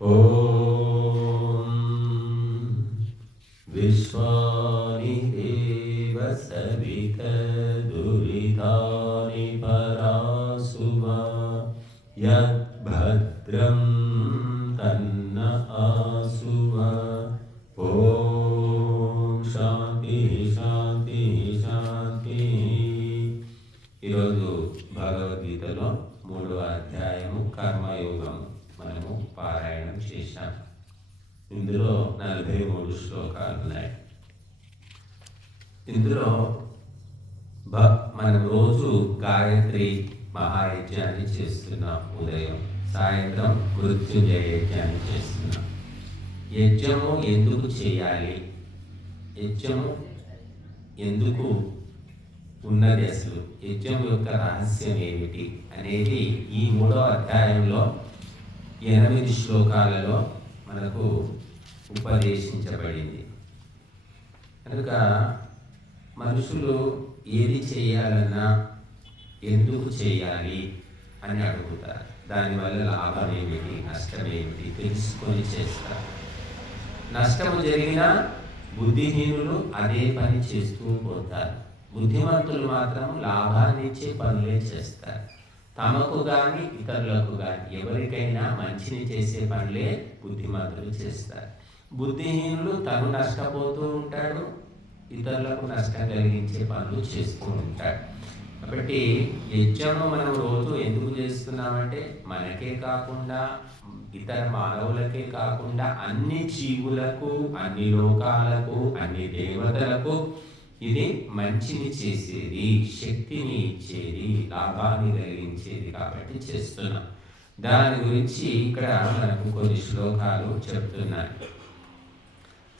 ఓం విశ్వాని దేవ సవితదురితాని పరాసుమా యద్భద్రం తన్న ఆసుమా. ఓం శాంతి శాంతి శాంతి. ఈరోజు భగవద్గీతలో 3వ అధ్యాయము కర్మయోగం మనము పారాయణం చేశాం. ఇందులో 43 శ్లోకాలు ఉన్నాయి. ఇందులో మనం రోజు గాయత్రి మహాయజ్ఞాన్ని చేస్తున్నాం. ఉదయం సాయంత్రం మృత్యుంజయ యజ్ఞాన్ని చేస్తున్నాం. యజ్ఞము ఎందుకు చేయాలి, యజ్ఞము ఎందుకు ఉన్నది, అసలు యజ్ఞం యొక్క రహస్యం ఏమిటి అనేది ఈ 3వ అధ్యాయంలో 8 శ్లోకాలలో మనకు ఉపదేశించబడింది. కనుక మనుషులు ఏది చేయాలన్నా ఎందుకు చేయాలి అని అడుగుతారు. దానివల్ల లాభం ఏమిటి, నష్టం ఏమిటి తెలుసుకొని చేస్తారు. నష్టము జరిగినా బుద్ధిహీనులు అదే పని చేస్తూ పోతారు. బుద్ధిమంతులు మాత్రం లాభాన్ని ఇచ్చే పనులే చేస్తారు. తమకు కానీ ఇతరులకు కానీ ఎవరికైనా మంచిని చేసే పనులే బుద్ధిమంతులు చేస్తారు. బుద్ధిహీనులు తను నష్టపోతూ ఉంటాడు, ఇతరులకు నష్టం కలిగించే పనులు చేస్తూ ఉంటాడు. కాబట్టి యజ్ఞము మనం రోజు ఎందుకు చేస్తున్నామంటే మనకే కాకుండా ఇతర మానవులకే కాకుండా అన్ని జీవులకు, అన్ని లోకాలకు, అన్ని దేవతలకు ఇది మంచిని చేసేది, శక్తిని ఇచ్చేది, లాభాన్ని కలిగించేది కాబట్టి చేస్తున్నాం. దాని గురించి ఇక్కడ మనకు కొన్ని శ్లోకాలు చెప్తున్నాయి.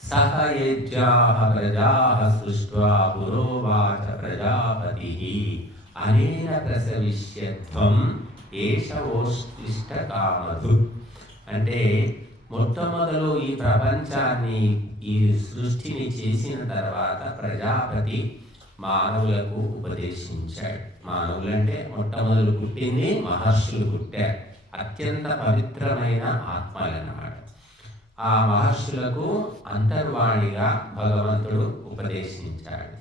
సహ యజ్ఞాః ప్రజాః సృష్ట్వా పురోవాచ ప్రజాపతిః అనేన ప్రసవిష్యత్వం ఏష ఓష్టిష్ట కామధు. అంటే మొట్టమొదలు ఈ ప్రపంచాన్ని, ఈ సృష్టిని చేసిన తర్వాత ప్రజాపతి మానవులకు ఉపదేశించాడు. మానవులంటే మొట్టమొదలు పుట్టింది మహర్షులు పుట్టారు. అత్యంత పవిత్రమైన ఆత్మలన్నమాట. ఆ మహర్షులకు అంతర్వాణిగా భగవంతుడు ఉపదేశించాడు.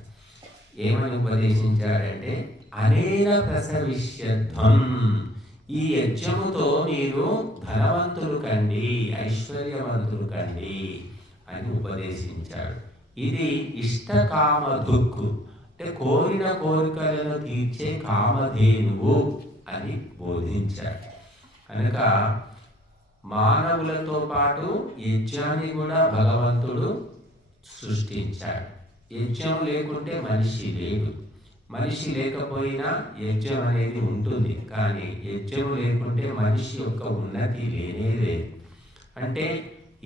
ఏమని ఉపదేశించాడంటే అనేన ప్రసవిష్యత్వం, ఈ యజ్ఞముతో మీరు ధనవంతులు కండి, ఐశ్వర్యవంతులు కండి అని ఉపదేశించాడు. ఇది ఇష్టకామధుక్కు, అంటే కోరిన కోరికలను తీర్చే కామధేనువు అని బోధించాడు. కనుక మానవులతో పాటు యజ్ఞాన్ని కూడా భగవంతుడు సృష్టించాడు. యజ్ఞం లేకుంటే మనిషి లేడు, మనిషి లేకపోయినా యజ్ఞం అనేది ఉంటుంది. కానీ యజ్ఞం లేకుంటే మనిషి యొక్క ఉన్నతి లేనే లేదు. అంటే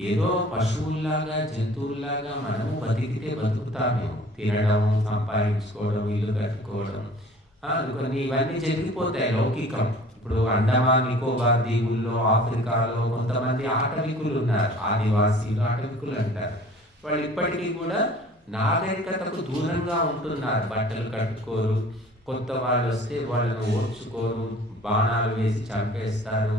ఏదో పశువుల్లాగా, జంతువుల్లాగా మనము బతికితే బతుకుతామేమో, తినడం, సంపాదించుకోవడం, ఇల్లు కట్టుకోవడం, కొన్ని ఇవన్నీ జరిగిపోతాయి లౌకికం. ఇప్పుడు అండమాన్ నికోబార్ దీవుల్లో, ఆఫ్రికాలో కొంతమంది ఆటవికులు ఉన్నారు, ఆదివాసీలు ఆటవికులు అంటారు. వాళ్ళు ఇప్పటికీ కూడా నాగరికతకు దూరంగా ఉంటున్నారు. బట్టలు కట్టుకోరు, కొత్త వాళ్ళు వస్తే వాళ్ళను ఓర్చుకోరు, బాణాలు వేసి చంపేస్తారు,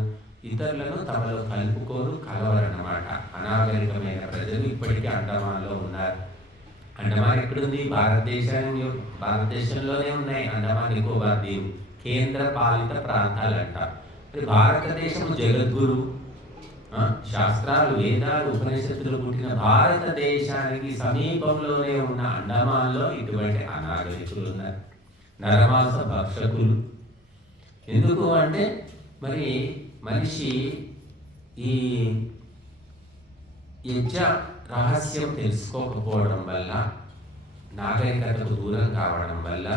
ఇతరులను తమలో కలుపుకోరు, కలవరన్నమాట. అనాగరికమైన ప్రజలు ఇప్పటికీ అండమాన్లో ఉన్నారు. అండమాన్ ఎక్కడుంది? భారతదేశంలోనే ఉన్నాయి అండమాన్ నికోబార్ దీవులు, కేంద్ర పాలిత ప్రాంతాలు అంటారు. భారతదేశం జగద్గురు, శాస్త్రాలు, వేదాలు, ఉపనిషత్తులు పుట్టిన భారతదేశానికి సమీపంలోనే ఉన్న అండమాన్లో ఇటువంటి అనాగరికులు ఉన్నారు, నరమాంస భక్షకులు. ఎందుకు అంటే మరి మనిషి ఈ యజ్ఞ రహస్యం తెలుసుకోకపోవడం వల్ల, నాగరికతకు దూరం కావడం వల్ల,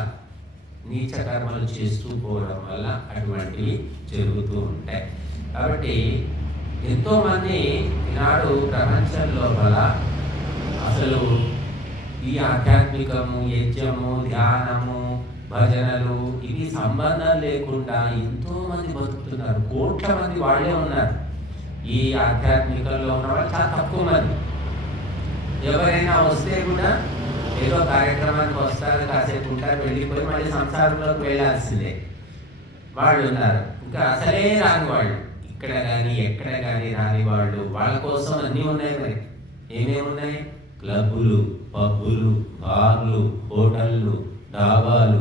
నీచ కర్మలు చేస్తూ పోవడం వల్ల అటువంటివి జరుగుతూ ఉంటాయి. కాబట్టి ఎంతోమంది ఈనాడు ప్రపంచం లోపల అసలు ఈ ఆధ్యాత్మికము, యజ్ఞము, ధ్యానము, భజనలు ఇవి సంబంధం లేకుండా ఎంతోమంది బతుకుతున్నారు. కోట్ల మంది వాళ్ళే ఉన్నారు. ఈ ఆధ్యాత్మికంలో ఉన్న వాళ్ళు చాలా తక్కువ మంది. ఎవరైనా వస్తే కూడా ఏదో కార్యక్రమానికి వస్తారు, కాసేపు ఉంటారు, వెళ్ళిపోయి మళ్ళీ సంసారంలోకి వెళ్ళాల్సిందే వాళ్ళు ఉన్నారు. ఇంకా అసలే రాని వాళ్ళు, ఇక్కడ కానీ ఎక్కడ కానీ రాని వాళ్ళు, వాళ్ళ కోసం అన్నీ ఉన్నాయి. మరి ఏమేమి ఉన్నాయి? క్లబ్బులు, పబ్బులు, బార్లు, హోటళ్ళు, డాబాలు,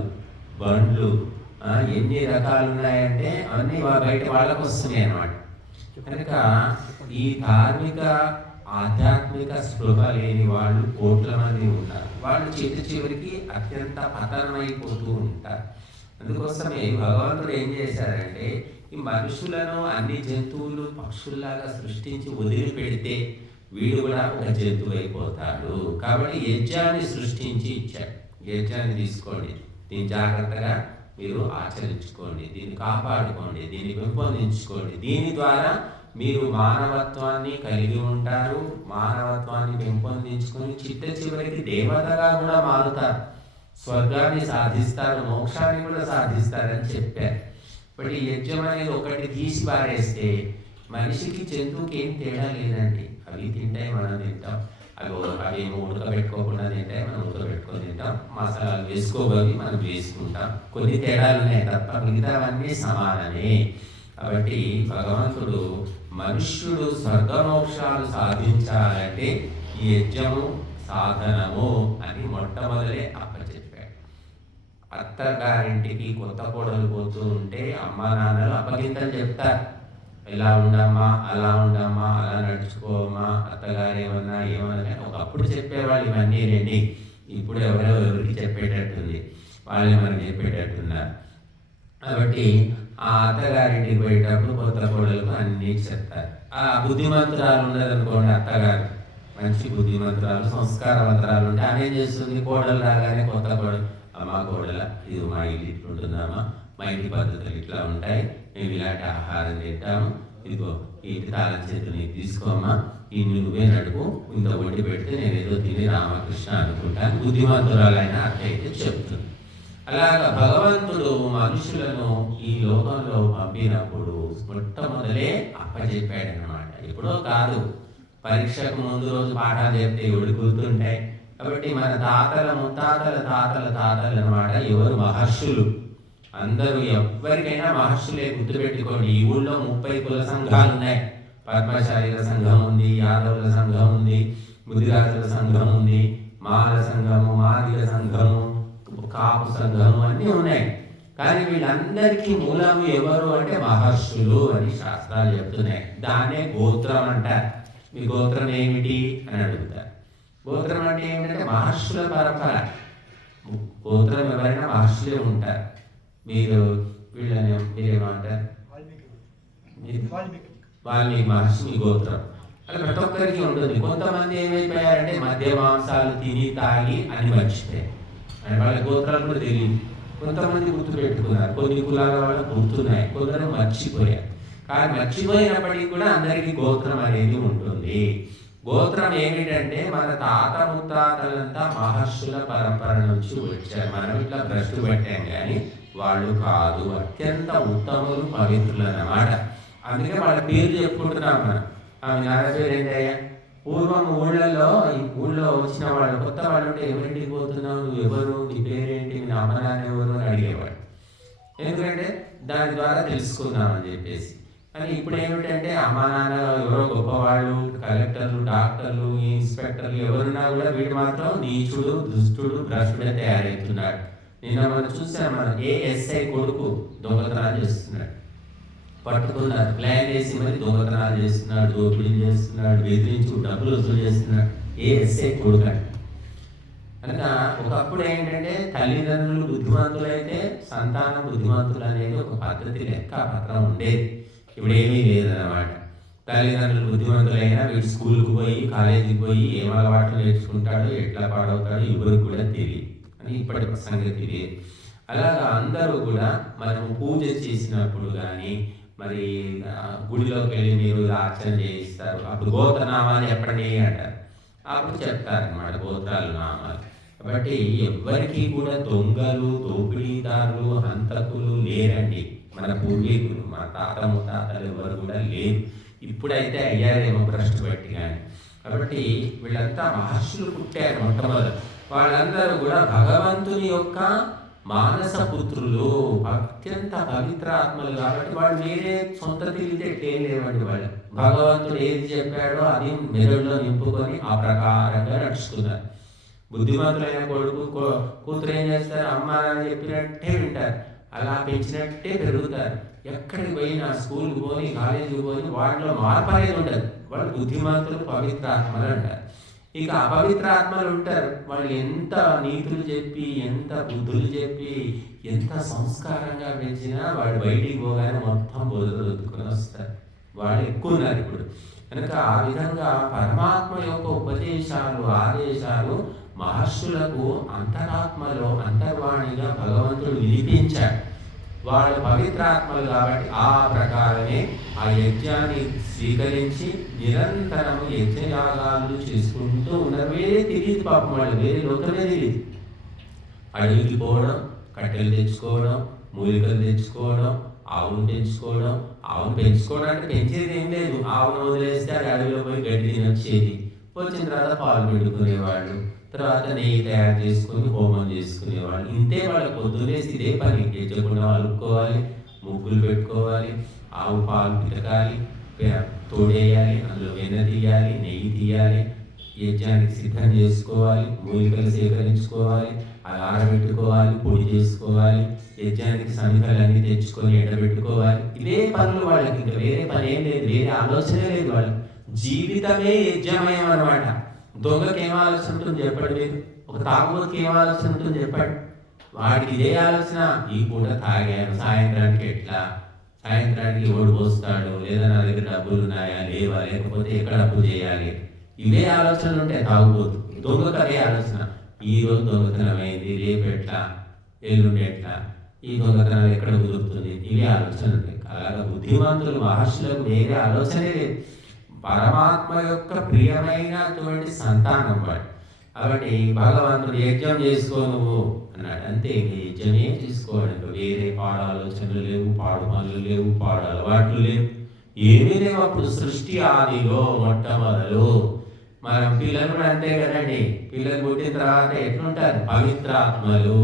బండ్లు, ఎన్ని రకాలు ఉన్నాయంటే అన్నీ బయట వాళ్ళకు వస్తున్నాయి అన్నమాట. కనుక ఈ ధార్మిక ఆధ్యాత్మిక స్పృహ లేని వాళ్ళు కోట్ల మంది ఉంటారు. వాళ్ళు చివరికి అత్యంత పతనమైపోతూ ఉంటారు. అందుకోసమే భగవంతుడు ఏం చేశారంటే, ఈ మనుషులను అన్ని జంతువులు పక్షుల్లాగా సృష్టించి వదిలిపెడితే వీడు కూడా ఒక జంతువు అయిపోతాడు. కాబట్టి యజ్ఞాన్ని సృష్టించి ఇచ్చాడు. యజ్ఞాన్ని తీసుకోండి, దీన్ని జాగ్రత్తగా మీరు ఆచరించుకోండి, దీన్ని కాపాడుకోండి, దీన్ని పెంపొందించుకోండి. దీని ద్వారా మీరు మానవత్వాన్ని కలిగి ఉంటారు. మానవత్వాన్ని పెంపొందించుకొని చివరికి దేవతగా కూడా మారుతారు, స్వర్గాన్ని సాధిస్తారు, మోక్షాన్ని కూడా సాధిస్తారని చెప్పారు. ఇప్పుడు ఈ యజ్ఞం అనేది ఒకటి తీసి పారేస్తే మనిషికి జంతువుకి ఏం తేడా లేదండి. అవి తింటాయి, మనం తింటాం. అవి ఉడకబెట్టుకోకుండా తింటాయి, మనం ఉడకబెట్టుకొని తింటాం. మసాలాలు వేసుకోబోయి మనం వేసుకుంటాం. కొన్ని తేడాలు ఉన్నాయి తప్ప మిగతావన్నీ సమానమే. కాబట్టి భగవంతుడు మనుష్యుడు స్వర్గమోక్షాలు సాధించాలంటే ఈ యజ్ఞము సాధనము అని మొట్టమొదలే అప్పచెప్పాడు. అత్తగారింటికి కొత్త కోడలు పోతూ ఉంటే అమ్మ నాన్నలు అప్పగింతలు చెప్తారు. ఇలా ఉండమ్మా, అలా ఉండమ్మా, అలా నడుచుకోమ్మా, అత్తగారు ఏమన్నా ఒకప్పుడు చెప్పేవాళ్ళు ఇవన్నీ రండి. ఇప్పుడు ఎవరికి చెప్పేటట్టుంది, వాళ్ళని మనం చెప్పేటట్టున్నారు. కాబట్టి ఆ అత్తగారింటికి పోయేటప్పుడు కొత్త కోడలకు అన్నీ చెప్తారు. ఆ బుద్ధిమంతురాలు ఉన్నదనుకోండి, అత్తగారు మంచి బుద్ధిమంతురాలు, సంస్కారవంతురాలు ఉంటే ఆమె ఏం చేస్తుంది, కోడలు రాగానే కొత్త కోడలు, అమ్మ కోడల ఇది మా ఇల్లు ఇట్లుంటుందమ్మా, మా ఇంటి పద్ధతులు ఇట్లా ఉంటాయి, మేము ఇలాంటి ఆహారం తింటాము, ఇదిగో ఇంటి తాళం చేతులు నీకు తీసుకోమ్మా, ఈ నువ్వే నడుపు, ఇంత వండి పెడితే నేను ఏదో తిని రామకృష్ణ అనుకుంటాను. బుద్ధిమంతురాలైన అత్త అయితే చెప్తుంది. అలాగా భగవంతుడు మనుషులను ఈ లోకంలో పంపినప్పుడు మొట్టమొదలే అప్పచెప్పాడనమాట. ఎప్పుడో కాదు, పరీక్షకు ముందు రోజు పాఠాలు చెప్తే ఎవడు గుర్తుంటాయి. కాబట్టి మన తాతల ముత్తాతల తాతల తాతలు అనమాట ఎవరు మహర్షులు. అందరూ ఎవరికైనా మహర్షులే, గుర్తుపెట్టుకోండి. ఈ ఊళ్ళో 30 కుల సంఘాలు ఉన్నాయి. పద్మశాలిల సంఘం ఉంది, యాదవుల సంఘం ఉంది, ముదిరాజుల సంఘం ఉంది, మాల సంఘము, మాదిగ సంఘము, కాపు సంఘము అన్నీ ఉన్నాయి. కానీ వీళ్ళందరికీ మూలము ఎవరు అంటే మహర్షులు అని శాస్త్రాలు చెప్తున్నాయి. దాన్నే గోత్రం అంటారు. మీ గోత్రం ఏమిటి అని అడుగుతారు. గోత్రం అంటే ఏమిటంటే మహర్షుల పరంపర. గోత్రం ఎవరైనా మహర్షులే ఉంటారు. వీళ్ళని మీరేమంటారు, వాల్మీకి మహర్షి మీ గోత్రం. అలా ప్రతి ఒక్కరికి ఉంటుంది. కొంతమంది ఏమైపోయారంటే మద్య మాంసాలు తిని తాగి అని మర్చిపోయారు, వాళ్ళ గోత్రాలు కూడా తెలియదు. కొంతమంది గుర్తు పెట్టుకున్నారు, కొన్ని కులాల వాళ్ళు గుర్తున్నాయి, కొందరు మర్చిపోయారు. కానీ మర్చిపోయినప్పటికీ కూడా అందరికీ గోత్రం అనేది ఉంటుంది. గోత్రం ఏమిటంటే మన తాత ముత్తాతలంతా మహర్షుల పరంపర నుంచి వచ్చారు. మనం ఇట్లా భ్రష్టు పెట్టాం కానీ వాళ్ళు కాదు, అత్యంత ఉత్తములు, పవిత్రులు అన్నమాట. అందుకే వాళ్ళ పేరు చెప్పుకుంటున్నాం మనం. ఆమె నాన్న పేరు ఏంటయ్యా? పూర్వం ఊళ్ళో వచ్చిన వాళ్ళు, కొత్త వాళ్ళు ఉంటే ఎవరింటికి పోతున్నావు, నువ్వు ఎవరు, నీ పేరేంటి, మీ అమ్మ నాన్న ఎవరు అని అడిగేవాడు. ఎందుకంటే దాని ద్వారా తెలుసుకుందామని చెప్పేసి. కానీ ఇప్పుడు ఏమిటంటే అమ్మ నాన్న ఎవరో గొప్పవాళ్ళు, కలెక్టర్లు, డాక్టర్లు, ఇన్స్పెక్టర్లు ఎవరున్నా కూడా వీడు మాత్రం నీచుడు, దుష్టుడు, భ్రష్టుడే తయారవుతున్నాడు. నిన్న మనం చూసాం, మన ఏఎస్ఐ కొడుకు దొంగతనాలు చేస్తున్నాడు. పట్టుకున్నారు, ప్లాన్ వేసి మరి దొంగతనాలు చేస్తున్నాడు, దోపిడీ చేస్తున్నాడు, బెదిరించి డబ్బులు వసూలు చేస్తున్నాడు. ఏఎస్ఐ కొడుకు అంట. కనుక ఒకప్పుడు ఏంటంటే తల్లిదండ్రులు బుద్ధిమంతులైతే సంతానం బుద్ధిమంతులు అనేది ఒక పద్ధతి, లెక్క పత్రం ఉండేది. ఇప్పుడు ఏమీ లేదన్నమాట. తల్లిదండ్రులు బుద్ధిమంతులైనా వీడు స్కూల్కి పోయి, కాలేజీకి పోయి ఏం అలవాట్లు నేర్చుకుంటాడో, ఎట్లా పాడవుతాడో ఎవరికి కూడా తెలియదు అని ఇప్పటి సంగతి లేదు. అలాగా అందరూ కూడా మనం పూజ చేసినప్పుడు కానీ, మరి గుడిలోకి వెళ్ళి మీరు అర్చన చేయిస్తారు, అప్పుడు గోత్రనామాలు చెప్పండి అంటారు. అప్పుడు చెప్తారనమాట గోత్రాలు, నామాలు. కాబట్టి ఎవరికి కూడా దొంగలు, దోపిడీదారులు, హంతకులు లేరండి. మన పూర్వీకులు, మన తాత ముత్తాతలు ఎవరు కూడా లేరు. ఇప్పుడైతే అయ్యారేమో భ్రష్టు బట్టి కానీ. కాబట్టి వీళ్ళంతా మహర్షులు పుట్టారు మొట్టమొదటి. వాళ్ళందరూ కూడా భగవంతుని యొక్క మానస పుత్రులు అత్యంత పవిత్రాత్మలు కాబట్టి వాళ్ళు వేరే సొంత తెలివితేటలేం లేవండి. వాళ్ళు భగవంతుడు ఏది చెప్పాడో అది మెదడులో నింపుకొని ఆ ప్రకారంగా నడుచుకున్నారు. బుద్ధిమంతులైన కొడుకు కూతురు ఏం చేస్తారు, అమ్మ అని చెప్పినట్టే వింటారు, అలా పెంచినట్టే పెరుగుతారు. ఎక్కడికి పోయినా స్కూల్కి పోని కాలేజీకి పోని వాటిలో మార్పు అనేది ఉండదు. వాళ్ళు బుద్ధిమంతులు పవిత్రాత్మలు అంటారు. ఇక అపవిత్రాత్మలు ఉంటారు, వాళ్ళు ఎంత నీతులు చెప్పి ఎంత బుద్ధులు చెప్పి ఎంత సంస్కారంగా పెంచినా వాడు బయటికి పోగానే మొత్తం బుద్ధులు వదుకుని వస్తారు. వాళ్ళు ఎక్కువ ఉన్నారు ఇప్పుడు. కనుక ఆ విధంగా పరమాత్మ యొక్క ఉపదేశాలు ఆదేశాలు మహర్షులకు అంతరాత్మలో అంతర్వాణిగా భగవంతుడు వినిపించాడు. వాళ్ళు పవిత్రాత్మలు కాబట్టి ఆ ప్రకారమే ఆ యజ్ఞాన్ని స్వీకరించి నిరంతరము యజ్ఞయాగాలు చేసుకుంటూ ఉన్నారు. వేరే తెలియదు పాపం, వాళ్ళు వేరే లోకమే తెలియదు. అడవికి పోవడం, కట్టెలు తెచ్చుకోవడం, మూలికలు తెచ్చుకోవడం, ఆవును పెంచుకోవడం. ఆవును పెంచుకోవడం అంటే పెంచేది ఏం లేదు, ఆవును వదిలేస్తే అది అడవిలో పోయి గడ్డి తిని వచ్చేది. వచ్చిన తర్వాత పాలు పిండుకునేవాళ్ళు, తర్వాత నెయ్యి తయారు చేసుకుని హోమం చేసుకునేవాళ్ళు. ఇంతే వాళ్ళ పొద్దునేసి ఇదే పని. ఎచ్చకుండా అలుక్కోవాలి, ముగ్గులు పెట్టుకోవాలి, ఆవు పాలు పితకాలి, తోడేయాలి, అందులో వెన్న తీయాలి, నెయ్యి తీయాలి, యజ్ఞానికి సిద్ధం చేసుకోవాలి, మూలికలు సేకరించుకోవాలి, అది ఆరబెట్టుకోవాలి, పొడి చేసుకోవాలి, యజ్ఞానికి సమిధలన్నీ తెచ్చుకొని ఎండబెట్టుకోవాలి. ఇవే పనులు వాళ్ళకి, ఇంకా వేరే పని ఏం లేదు, వేరే ఆలోచనే లేదు. వాళ్ళు జీవితమే యజ్ఞమయం అన్నమాట. దొంగకి ఏం ఆలోచన ఉంటుంది చెప్పండి మీరు, ఒక తాగుబోతుకి ఏం ఆలోచన ఉంటుంది చెప్పండి. వాడికి ఇదే ఆలోచన, ఈ పూట తాగాను, సాయంత్రానికి ఎట్లా, సాయంత్రానికి ఓడి పోస్తాడు, లేదా నా దగ్గర డబ్బులు ఉన్నాయా లేవా, లేకపోతే ఎక్కడ అప్పు చేయాలి, ఇవే ఆలోచనలు ఉంటాయి తాగుబోతు. దొంగకు అదే ఆలోచన, ఈ రోజు దొంగతనం అయింది, రేపు ఎట్లా, ఎల్లుండి ఎట్లా, ఈ దొంగతనం ఎక్కడ కుదురుతుంది, ఇవే ఆలోచనలు ఉంటాయి. అలాగా బుద్ధిమంతులు మహర్షులకు వేరే ఆలోచనే లేదు. పరమాత్మ యొక్క ప్రియమైనటువంటి సంతానం వాడు. కాబట్టి భగవంతుడు యజ్ఞం చేసుకో నువ్వు అన్నాడు, అంతే. యజ్ఞమే చేసుకోవడం, వేరే పాడు ఆలోచనలు లేవు, పాడు పనులు లేవు, పాడు అలవాట్లు లేవు, ఏమీ లేవు. అప్పుడు సృష్టి ఆదిలో మొట్టమొదలు మన పిల్లలు కూడా అంతే కదండి. పిల్లలు పుట్టిన తర్వాత ఎట్లుంటారు, పవిత్రాత్మలు.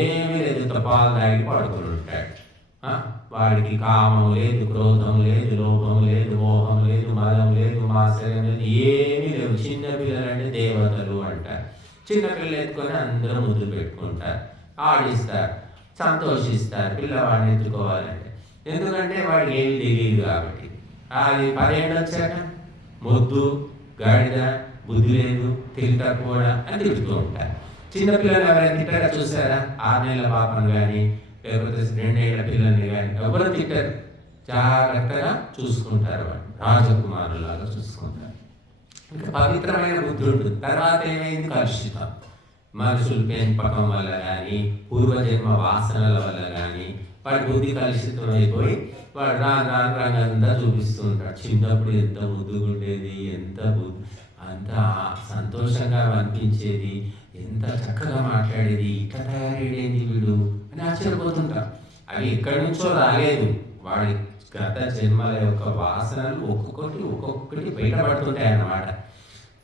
ఏమీ లేదు, పాలు తాగి పడుకుని ఉంటాడు. వాడికి కామం లేదు, క్రోధం లేదు, లోభం లేదు, మోహం లేదు, మదం లేదు, మాత్సర్యం లేదు, ఏమీ లేవు. చిన్న పిల్లలు అంటే దేవతలు అంటారు. చిన్న పిల్లలు ఎత్తుకొని అందరూ ముద్దులు పెట్టుకుంటారు, ఆడిస్తారు, సంతోషిస్తారు పిల్లవాడిని ఎత్తుకోవాలంటే. ఎందుకంటే వాడికి ఏమి తెలియదు కాబట్టి. అది 10 ఏళ్ళు వచ్చాక మొద్దు, గాడిద, బుద్ధి లేదు, తెలివి తక్కువ అని తిరుగుతూ ఉంటారు. చిన్నపిల్లలు ఎవరైనా తిట్టారా చూసారా? 6 నెలల పాపను కానీ లేకపోతే 2 ఏళ్ల పిల్లల్ని కానీ ఎవరు తిట్టారు, జాగ్రత్తగా చూసుకుంటారు. వాళ్ళు రాజకుమారులాగా చూసుకుంటారు. ఇంకా పవిత్రమైన బుద్ధి ఉంటుంది. తర్వాత ఏమైంది, కలుషితం. మనుషుల పెంపకం వల్ల కానీ పూర్వజన్మ వాసనల వల్ల కానీ వాడి బుద్ధి కలుషితం అయిపోయి వాడు రంగంతా చూపిస్తూ ఉంటాడు. చిన్నప్పుడు ఎంత ముద్దుగా ఉండేది, ఎంత అంత సంతోషంగా అనిపించేది, ఎంత చక్కగా మాట్లాడేది, ఇట్లా తయారయ్యేది వీడు అని ఆశ్చర్యపోతుంటాం. అవి ఎక్కడి నుంచో రాలేదు, వాడి గత జన్మల యొక్క వాసనలు ఒక్కొక్కటి బయటపడుతుంటాయి అన్నమాట.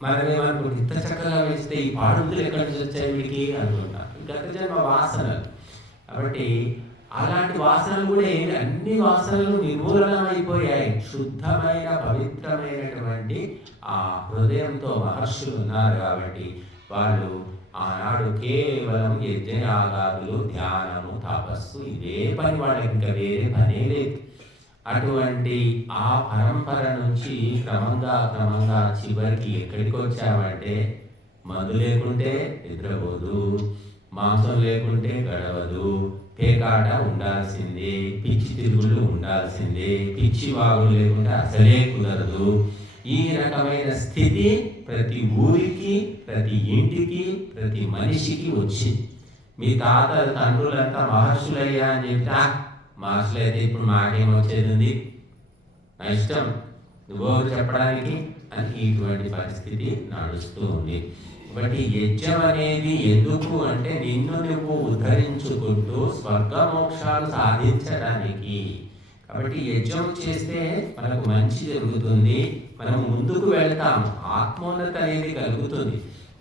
మనం ఏమనుకుంటే ఇంత చక్కగా వేస్తే ఈ పాడుదలు ఎక్కడి నుంచి వచ్చాయి వీడికి అనుకుంటాం. గత జన్మ వాసనలు. కాబట్టి అలాంటి వాసనలు కూడా అన్ని వాసనలు నిర్మూలనం అయిపోయాయి. శుద్ధమైన పవిత్రమైనటువంటి ఆ హృదయంతో మహర్షులు ఉన్నారు కాబట్టి వాళ్ళు ఆనాడు కేవలం యజ్ఞయాగాదులు, ధ్యానము, తపస్సు, ఇదే పని వాళ్ళకి, ఇంకా వేరే పనే లేదు. అటువంటి ఆ పరంపర నుంచి క్రమంగా చివరికి ఎక్కడికి వచ్చామంటే, మందు లేకుంటే నిద్రపోదు, మాంసం లేకుంటే గడవదు, పేకాట ఉండాల్సిందే, పిచ్చి తిరుగుళ్ళు ఉండాల్సిందే, పిచ్చి వాగులు లేకుంటే అసలే కుదరదు. ఈ రకమైన స్థితి ప్రతి ఊరికి, ప్రతి ఇంటికి, ప్రతి మనిషికి వచ్చింది. మీ తాత తండ్రులంతా మహర్షులయ్యా అని చెప్తే, మహర్షులు అయితే ఇప్పుడు మాకేం వచ్చేది ఉంది, నా ఇష్టం, నువ్వు చెప్పడానికి అని ఇటువంటి పరిస్థితి నడుస్తూ ఉంది. కాబట్టి యజ్ఞం అనేది ఎందుకు అంటే నిన్ను నువ్వు ఉద్ధరించుకుంటూ స్వర్గమోక్షాలు సాధించడానికి. కాబట్టి యజ్ఞం చేస్తే మనకు మంచి జరుగుతుంది, మనం ముందుకు వెళ్తాం, ఆత్మోన్నత అనేది కలుగుతుంది.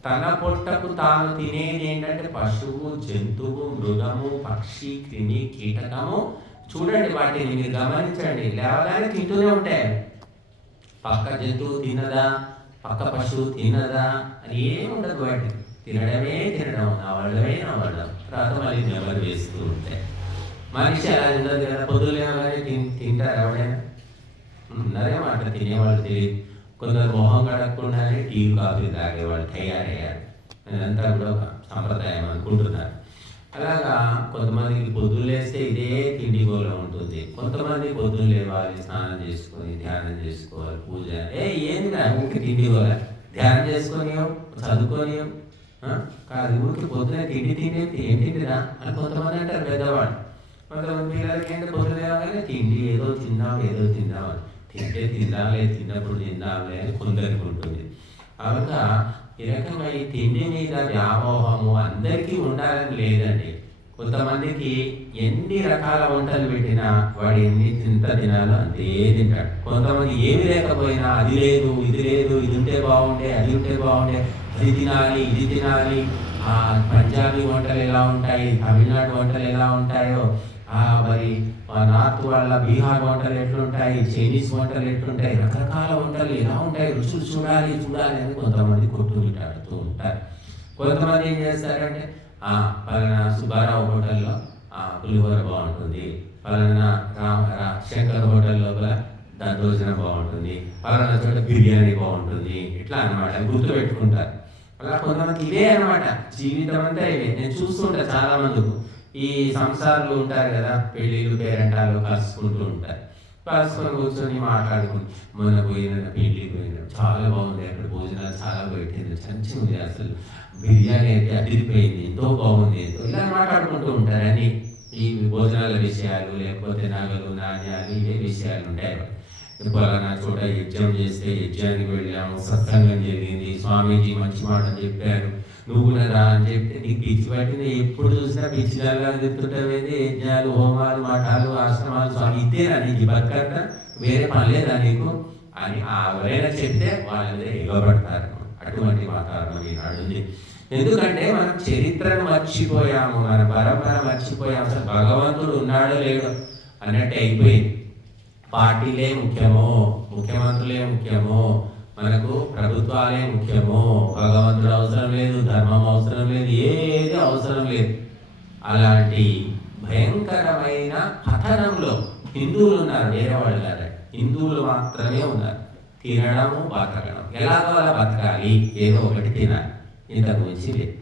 తన పొట్టకు తాను తినేది ఏంటంటే పశువు, జంతువు, మృగము, పక్షి, క్రిమి, కీటకము. చూడండి వాటిని మీరు గమనించండి, లేవగానే తింటూనే ఉంటాయి. పక్క జంతువు తినదా, పక్క పశువు తినదా అని ఏముండదు. వాటికి తినడమే తినడం, నవ్వడమే నవ్వడం, తర్వాత మళ్ళీ నెమరు వేస్తూ ఉంటాయి. మనిషి అలా ఉండదు కదా, పొద్దులు లేవగానే తింటారు ఎవడైనా? ఉన్నారేమో అట్లా తినేవాళ్ళు తెలియదు. కొందరు మొహం కడగకుండానే టీ కాఫీ తాగేవాళ్ళు తయారయ్యారు. అదంతా కూడా ఒక సంప్రదాయం అనుకుంటున్నారు. అలాగా కొంతమందికి పొద్దున్న లేస్తే ఇదే తిండి గోల ఉంటుంది. కొంతమంది పొద్దున్న లేవాలి, స్నానం చేసుకొని ధ్యానం చేసుకోవాలి, పూజ. ఏంది ఊరికి తిండి గోల? ధ్యానం చేసుకొనియో చదువుకోనియో కాదు, ఊరికి పొద్దున తిండి ఏం తిండిరా అని కొంతమంది అంటారు పెద్దవాళ్ళు. కొంతమంది పిల్లలకి ఏంటి పొద్దున లేవగానే తిండి ఏదో తిందాం అని. తింటే తిందాంలే, తిన్నప్పుడు తిందాంలే అని కొందరికి ఉంటుంది. కనుక ఈ రకంగా ఈ తిండి మీద వ్యామోహము అందరికీ ఉండాలని లేదండి. కొంతమందికి ఎన్ని రకాల వంటలు పెట్టినా వాడు ఎన్ని తినాలో అంతే తింటాడు. కొంతమంది ఏమి లేకపోయినా అది లేదు, ఇది లేదు, ఇది ఉంటే బాగుండే, అది ఉంటే బాగుండే, అది తినాలి, ఇది తినాలి. పంజాబీ వంటలు ఎలా ఉంటాయి, తమిళనాడు వంటలు ఎలా ఉంటాయో, మరి నార్త్ వాళ్ళ బీహార్ వంటలు ఎట్లుంటాయి, చైనీస్ వంటలు ఎట్లుంటాయి, రకరకాల వంటలు ఎలా ఉంటాయి, రుచులు చూడాలి అని కొంతమంది కొట్టుమిట్టాడుతూ ఉంటారు. కొంతమంది ఏం చేస్తారంటే పలానా సుబ్బారావు హోటల్లో పులిహోర బాగుంటుంది, పలానా శంకర్ హోటల్ లోపల దద్దోజనం బాగుంటుంది, పలానా చోట బిర్యానీ బాగుంటుంది, ఇట్లా అనమాట గుర్తుపెట్టుకుంటారు. అలా కొంతమంది ఇవే అనమాట జీవితం అంతా ఇవే. నేను చూస్తుంటా చాలా మందికి ఈ సంసారాలు ఉంటారు కదా, పెళ్ళిళ్ళు పేరెంటాలు కలుసుకుంటూ ఉంటారు. కలుసుకొని కూర్చొని మాట్లాడుకుని మొన్న పోయిన పెళ్ళికి పోయిన చాలా బాగుంది, అక్కడ భోజనాలు చాలా పెట్టింది, మంచిగా ఉంది, అసలు బిర్యానీ అయితే అదిరిపోయింది, ఎంతో బాగుంది, ఇలా మాట్లాడుకుంటూ ఉంటారు. అని ఈ భోజనాల విషయాలు, లేకపోతే నగలు నాణ్యాలు, ఇవే విషయాలు ఉంటాయి. పలానా చోట యజ్ఞం చేస్తే యజ్ఞానికి వెళ్ళాము, సత్సంగం జరిగింది, స్వామీజీ మంచి మాట చెప్పారు, నువ్వు కూడా రా అని చెప్తే నీకు పిచ్చి పట్టింది. ఎప్పుడు చూసినా పిచ్చిదాలుగా చెప్తుంటావేది, యజ్ఞాలు, హోమాలు, మఠాలు, ఆశ్రమాలు, స్వామి ఇదేనా నీకు బతకట, వేరే పని లేదా నీకు అని ఎవరైనా చెప్తే వాళ్ళ మీద ఇవ్వబడతారు. అటువంటి వాతావరణం ఈనాడు ఉంది. ఎందుకంటే మనం చరిత్రను మర్చిపోయాము, మన పరంపర మర్చిపోయాము, అసలు భగవంతుడు ఉన్నాడో లేడో అన్నట్టు అయిపోయింది. పార్టీలే ముఖ్యమో, ముఖ్యమంత్రులే ముఖ్యమో, మనకు ప్రభుత్వాలే ముఖ్యమో, భగవంతుడు అవసరం లేదు, ధర్మం అవసరం లేదు, ఏది అవసరం లేదు. అలాంటి భయంకరమైన పతనంలో హిందువులు ఉన్నారు, వేరే వాళ్ళు కాదు, హిందువులు మాత్రమే ఉన్నారు. తినడము, బతకడం, ఎలాగో అలా బతకాలి, ఏదో ఒకటి తినాలి, ఇంతకు మించి లేదు.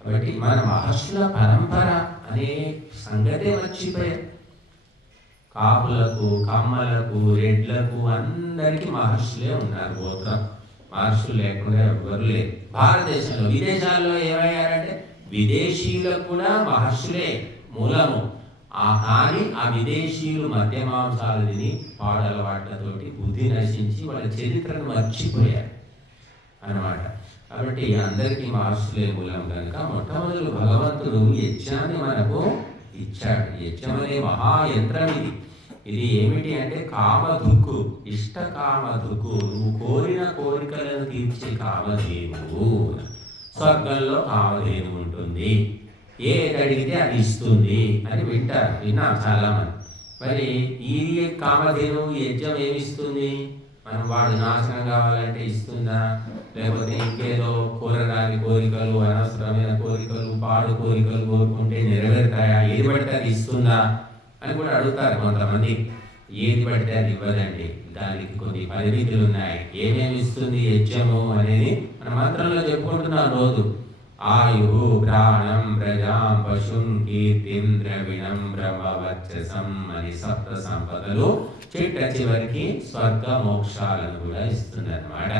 కాబట్టి మన మహర్షుల పరంపర అనే సంగతే మర్చిపోయారు. కాపులకు, కమ్మలకు, రెడ్లకు అందరికీ మహర్షులే ఉన్నారు. గోత్రం మహర్షులు లేకుండా ఎవ్వరు లేరు భారతదేశంలో. విదేశాల్లో ఏమయ్యారంటే విదేశీయులకు కూడా మహర్షులే మూలము. కానీ ఆ విదేశీయులు మద్య మాంసాలు తిని పాడలవాట్లతోటి బుద్ధి నశించి వాళ్ళ చరిత్రను మర్చిపోయారు అన్నమాట. కాబట్టి అందరికీ మహర్షులే మూలం కనుక మొట్టమొదటి భగవంతుడు యజ్ఞాన్ని మనకు ఇచ్చాడు. యజ్ఞం అనే మహాయంత్రం ఇది. ఇది ఏమిటి అంటే కామధుక్కు, ఇష్ట కామధుక్కు, నువ్వు కోరిన కోరికలను తీర్చే కామధేనువు. స్వర్గంలో కామధేను ఉంటుంది, ఏది అడిగితే అది ఇస్తుంది అని విన్నాం చాలా మంది. మరి ఈ కామధేను యజ్ఞం ఏమిస్తుంది? మనం వాడు నాశనం కావాలంటే ఇస్తుందా, లేకపోతే ఇంకేదో కోరడానికి కోరికలు, అనవసరమైన కోరికలు, పాడు కోరికలు కోరుకుంటే నెరవేరుతాయా, ఏది పడితే అది ఇస్తుందా అని కూడా అడుగుతారు కొంతమంది. ఏది పడితే అది ఇవ్వదండి, దానికి కొన్ని పరిమితులు ఉన్నాయి. ఏమేమి ఇస్తుంది యజ్ఞము అనేది మన మంత్రంలో చెప్పుకుంటున్నాం రోజు. ఆయు, ప్రాణం, ప్రజాం, పశుం, కీర్తిం, ద్రవిణం, బ్రహ్మవర్చసం అని సప్త సంపదలు చిట్ట చివరికి స్వర్గ మోక్షాలను కూడా ఇస్తుంది అన్నమాట.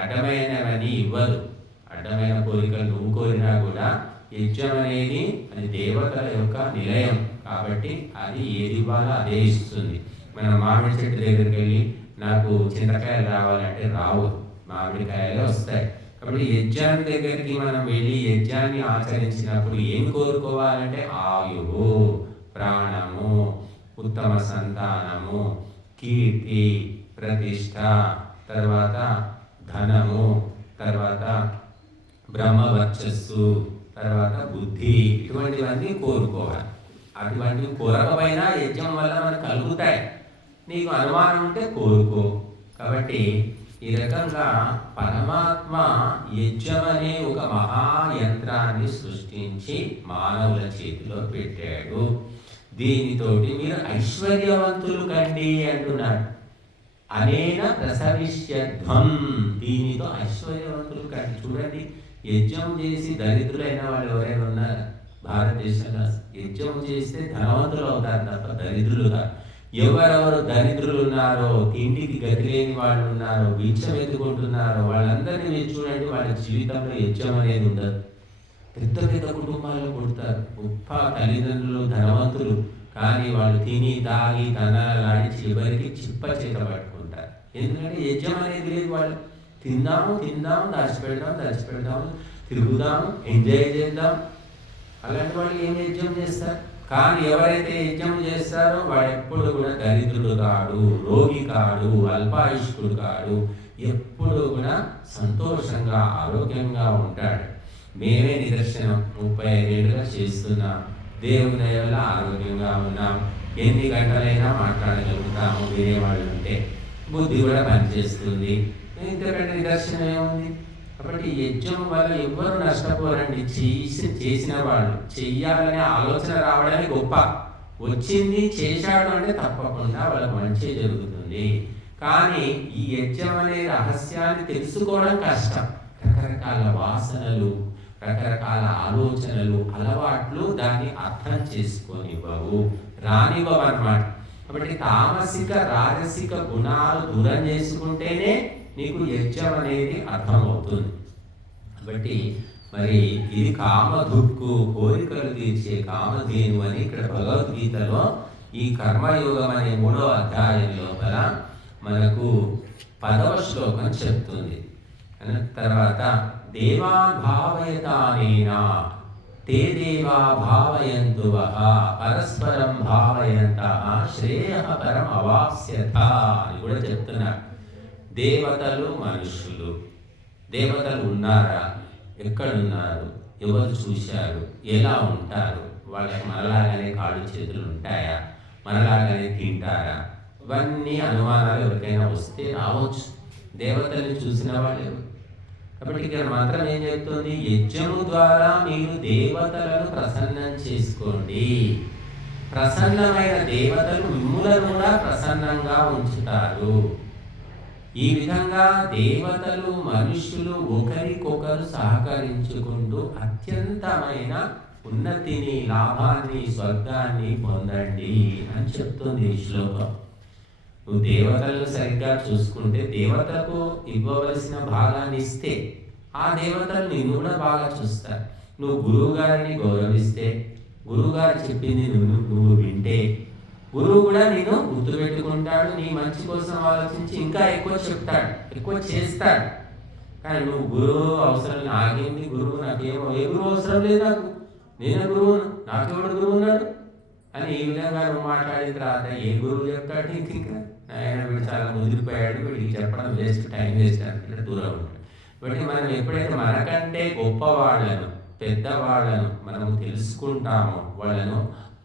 అడ్డమైనవన్నీ ఇవ్వదు. అడ్డమైన కోరికలు నువ్వు కోరినా కూడా యజ్ఞం అనేది అది దేవతల యొక్క నిలయం కాబట్టి అది ఏది ఇవ్వాలో అదే ఇస్తుంది. మనం మామిడి చెట్టు దగ్గరికి వెళ్ళి నాకు చింతకాయలు రావాలంటే రావు, మామిడికాయలే వస్తాయి. కాబట్టి యజ్ఞాన్ని దగ్గరికి మనం వెళ్ళి యజ్ఞాన్ని ఆచరించినప్పుడు ఏం కోరుకోవాలంటే ఆయువు, ప్రాణము, ఉత్తమ సంతానము, కీర్తి, ప్రతిష్ట, తర్వాత ధనము, తర్వాత బ్రహ్మవర్చస్సు, తర్వాత బుద్ధి, ఇటువంటివన్నీ కోరుకోవాలి. అటువంటివి కోరకపోయినా యజ్ఞం వల్ల మనకు కలుగుతాయి. నీకు అనుమానం ఉంటే కోరుకో. కాబట్టి ఈ రకంగా పరమాత్మ యజ్ఞం అనే ఒక మహాయంత్రాన్ని సృష్టించి మానవుల చేతిలో పెట్టాడు. దీనితోటి మీరు ఐశ్వర్యవంతులు కండి అంటున్నాడు. అనేన ప్రసవిష్యధ్వం, దీనితో ఐశ్వర్యవంతులు కండి. చూడండి, యజ్ఞం చేసి దరిద్రులైన వాళ్ళు ఎవరైనా ఉన్నారు భారతదేశంలో? యజ్ఞం చేస్తే ధనవంతులు అవుతారు తప్ప దరిద్రులు కాదు. ఎవరెవరు దరిద్రులు ఉన్నారో, తిండికి గతి లేని వాళ్ళు ఉన్నారో, బిచ్చం ఎత్తుకుంటున్నారో, వాళ్ళందరినీ మీరు చూడండి, వాళ్ళ జీవితంలో యజ్ఞం అనేది ఉండదు. పెద్ద పెద్ద కుటుంబాల్లో పుడతారు, గొప్ప తల్లిదండ్రులు, ధనవంతులు, కానీ వాళ్ళు తిని తాగి తనాలాడి చివరికి చిప్ప చేత పట్టుకుంటారు. ఎందుకంటే యజ్ఞం అనేది లేదు. వాళ్ళు తిందాము దాచిపెడదాం, తిరుగుదాము, ఎంజాయ్ చేద్దాం, అలాంటి వాళ్ళు ఏం యజ్ఞం చేస్తారు? కానీ ఎవరైతే యజ్ఞం చేస్తారో వాడు ఎప్పుడు కూడా దరిద్రుడు కాడు, రోగి కాడు, అల్పాయుష్కుడు కాడు, ఎప్పుడు కూడా సంతోషంగా ఆరోగ్యంగా ఉంటాడు. మేమే నిదర్శనం. 35 ఏళ్ళుగా చేస్తున్నాం. దేవుని దయ వల్ల ఆరోగ్యంగా ఉన్నాం. ఎన్ని గంటలైనా మాట్లాడగలుగుతాము. వేరే వాళ్ళు ఉంటే బుద్ధి కూడా పనిచేస్తుంది. ఇంతకంటే నిదర్శనం ఏముంది? కాబట్టి యజ్ఞం వల్ల ఎవ్వరు నష్టపోరండి. చేసిన వాళ్ళు చెయ్యాలనే ఆలోచన రావడానికి గొప్ప. వచ్చింది చేశాడు అంటే తప్పకుండా వాళ్ళకి మంచి జరుగుతుంది. కానీ ఈ యజ్ఞం అనే రహస్యాన్ని తెలుసుకోవడం కష్టం. రకరకాల వాసనలు, రకరకాల ఆలోచనలు, అలవాట్లు దాన్ని అర్థం చేసుకొనివ్వవు, రానివ్వన్నమాట. కాబట్టి తామసిక రాజసిక గుణాలు దూరం చేసుకుంటేనే నీకు యజ్ఞం అనేది అర్థమవుతుంది. కాబట్టి మరి ఇది కామధుక్కు, కోరికలు తీర్చే కామధేను అని ఇక్కడ భగవద్గీతలో ఈ కర్మయోగం అనే 3వ అధ్యాయం లోపల మనకు 10వ శ్లోకం చెప్తుంది. తర్వాత దేవాన్ భావయతానేనా తే దేవా భావయంతు వః పరస్పరం భావయంతః శ్రేయః పరం అవాప్స్యథ అని కూడా చెప్తున్నారు. దేవతలు, మనుషులు. దేవతలు ఉన్నారా? ఎక్కడున్నారు? ఎవరు చూశారు? ఎలా ఉంటారు? వాళ్ళకి మనలాగానే కాళ్ళు చేతులు ఉంటాయా? మనలాగానే తింటారా? ఇవన్నీ అనుమానాలు ఎవరికైనా వస్తే రావచ్చు. దేవతల్ని చూసిన వాళ్ళు. కాబట్టి ఇక్కడ మాత్రం ఏం చెప్తుంది? యజ్ఞము ద్వారా మీరు దేవతలను ప్రసన్నం చేసుకోండి. ప్రసన్నమైన దేవతలు మిమ్ములను కూడా ప్రసన్నంగా ఉంచుతారు. ఈ విధంగా దేవతలు, మనుషులు ఒకరికొకరు సహకరించుకుంటూ అత్యంతమైన ఉన్నతిని, లాభాన్ని, స్వర్గాన్ని పొందండి అని చెప్తుంది ఈ శ్లోకం. నువ్వు దేవతలను సరిగ్గా చూసుకుంటే, దేవతకు ఇవ్వవలసిన భాగాన్ని ఇస్తే ఆ దేవతలు నిన్ను కూడా బాగా చూస్తారు. నువ్వు గురువు గారిని గౌరవిస్తే, గురువుగారు చెప్పింది నువ్వు వింటే, గురువు కూడా నేను గుర్తుపెట్టుకుంటాడు, నీ మంచి కోసం ఆలోచించి ఇంకా ఎక్కువ చెప్తాడు, ఎక్కువ చేస్తాడు. కానీ నువ్వు గురువు అవసరం, నాకేంటి గురువు, నాకేమో ఏ గురువు అవసరం లేదు, నాకు నేనే గురువు, నాకెవడు గురువు ఉన్నాడు అని ఈ విధంగా నువ్వు మాట్లాడిన తర్వాత ఏ గురువు చెప్తాడు? ఇంకా ఆయన వీడు చాలా ముదిరిపోయాడు, వీడికి చెప్పడం వేస్ట్, టైం వేస్ట్ అంటే దూరం ఉంటాడు. కాబట్టి మనం ఎప్పుడైతే మనకంటే గొప్పవాళ్లను, పెద్దవాళ్లను మనం తెలుసుకుంటామో, వాళ్ళను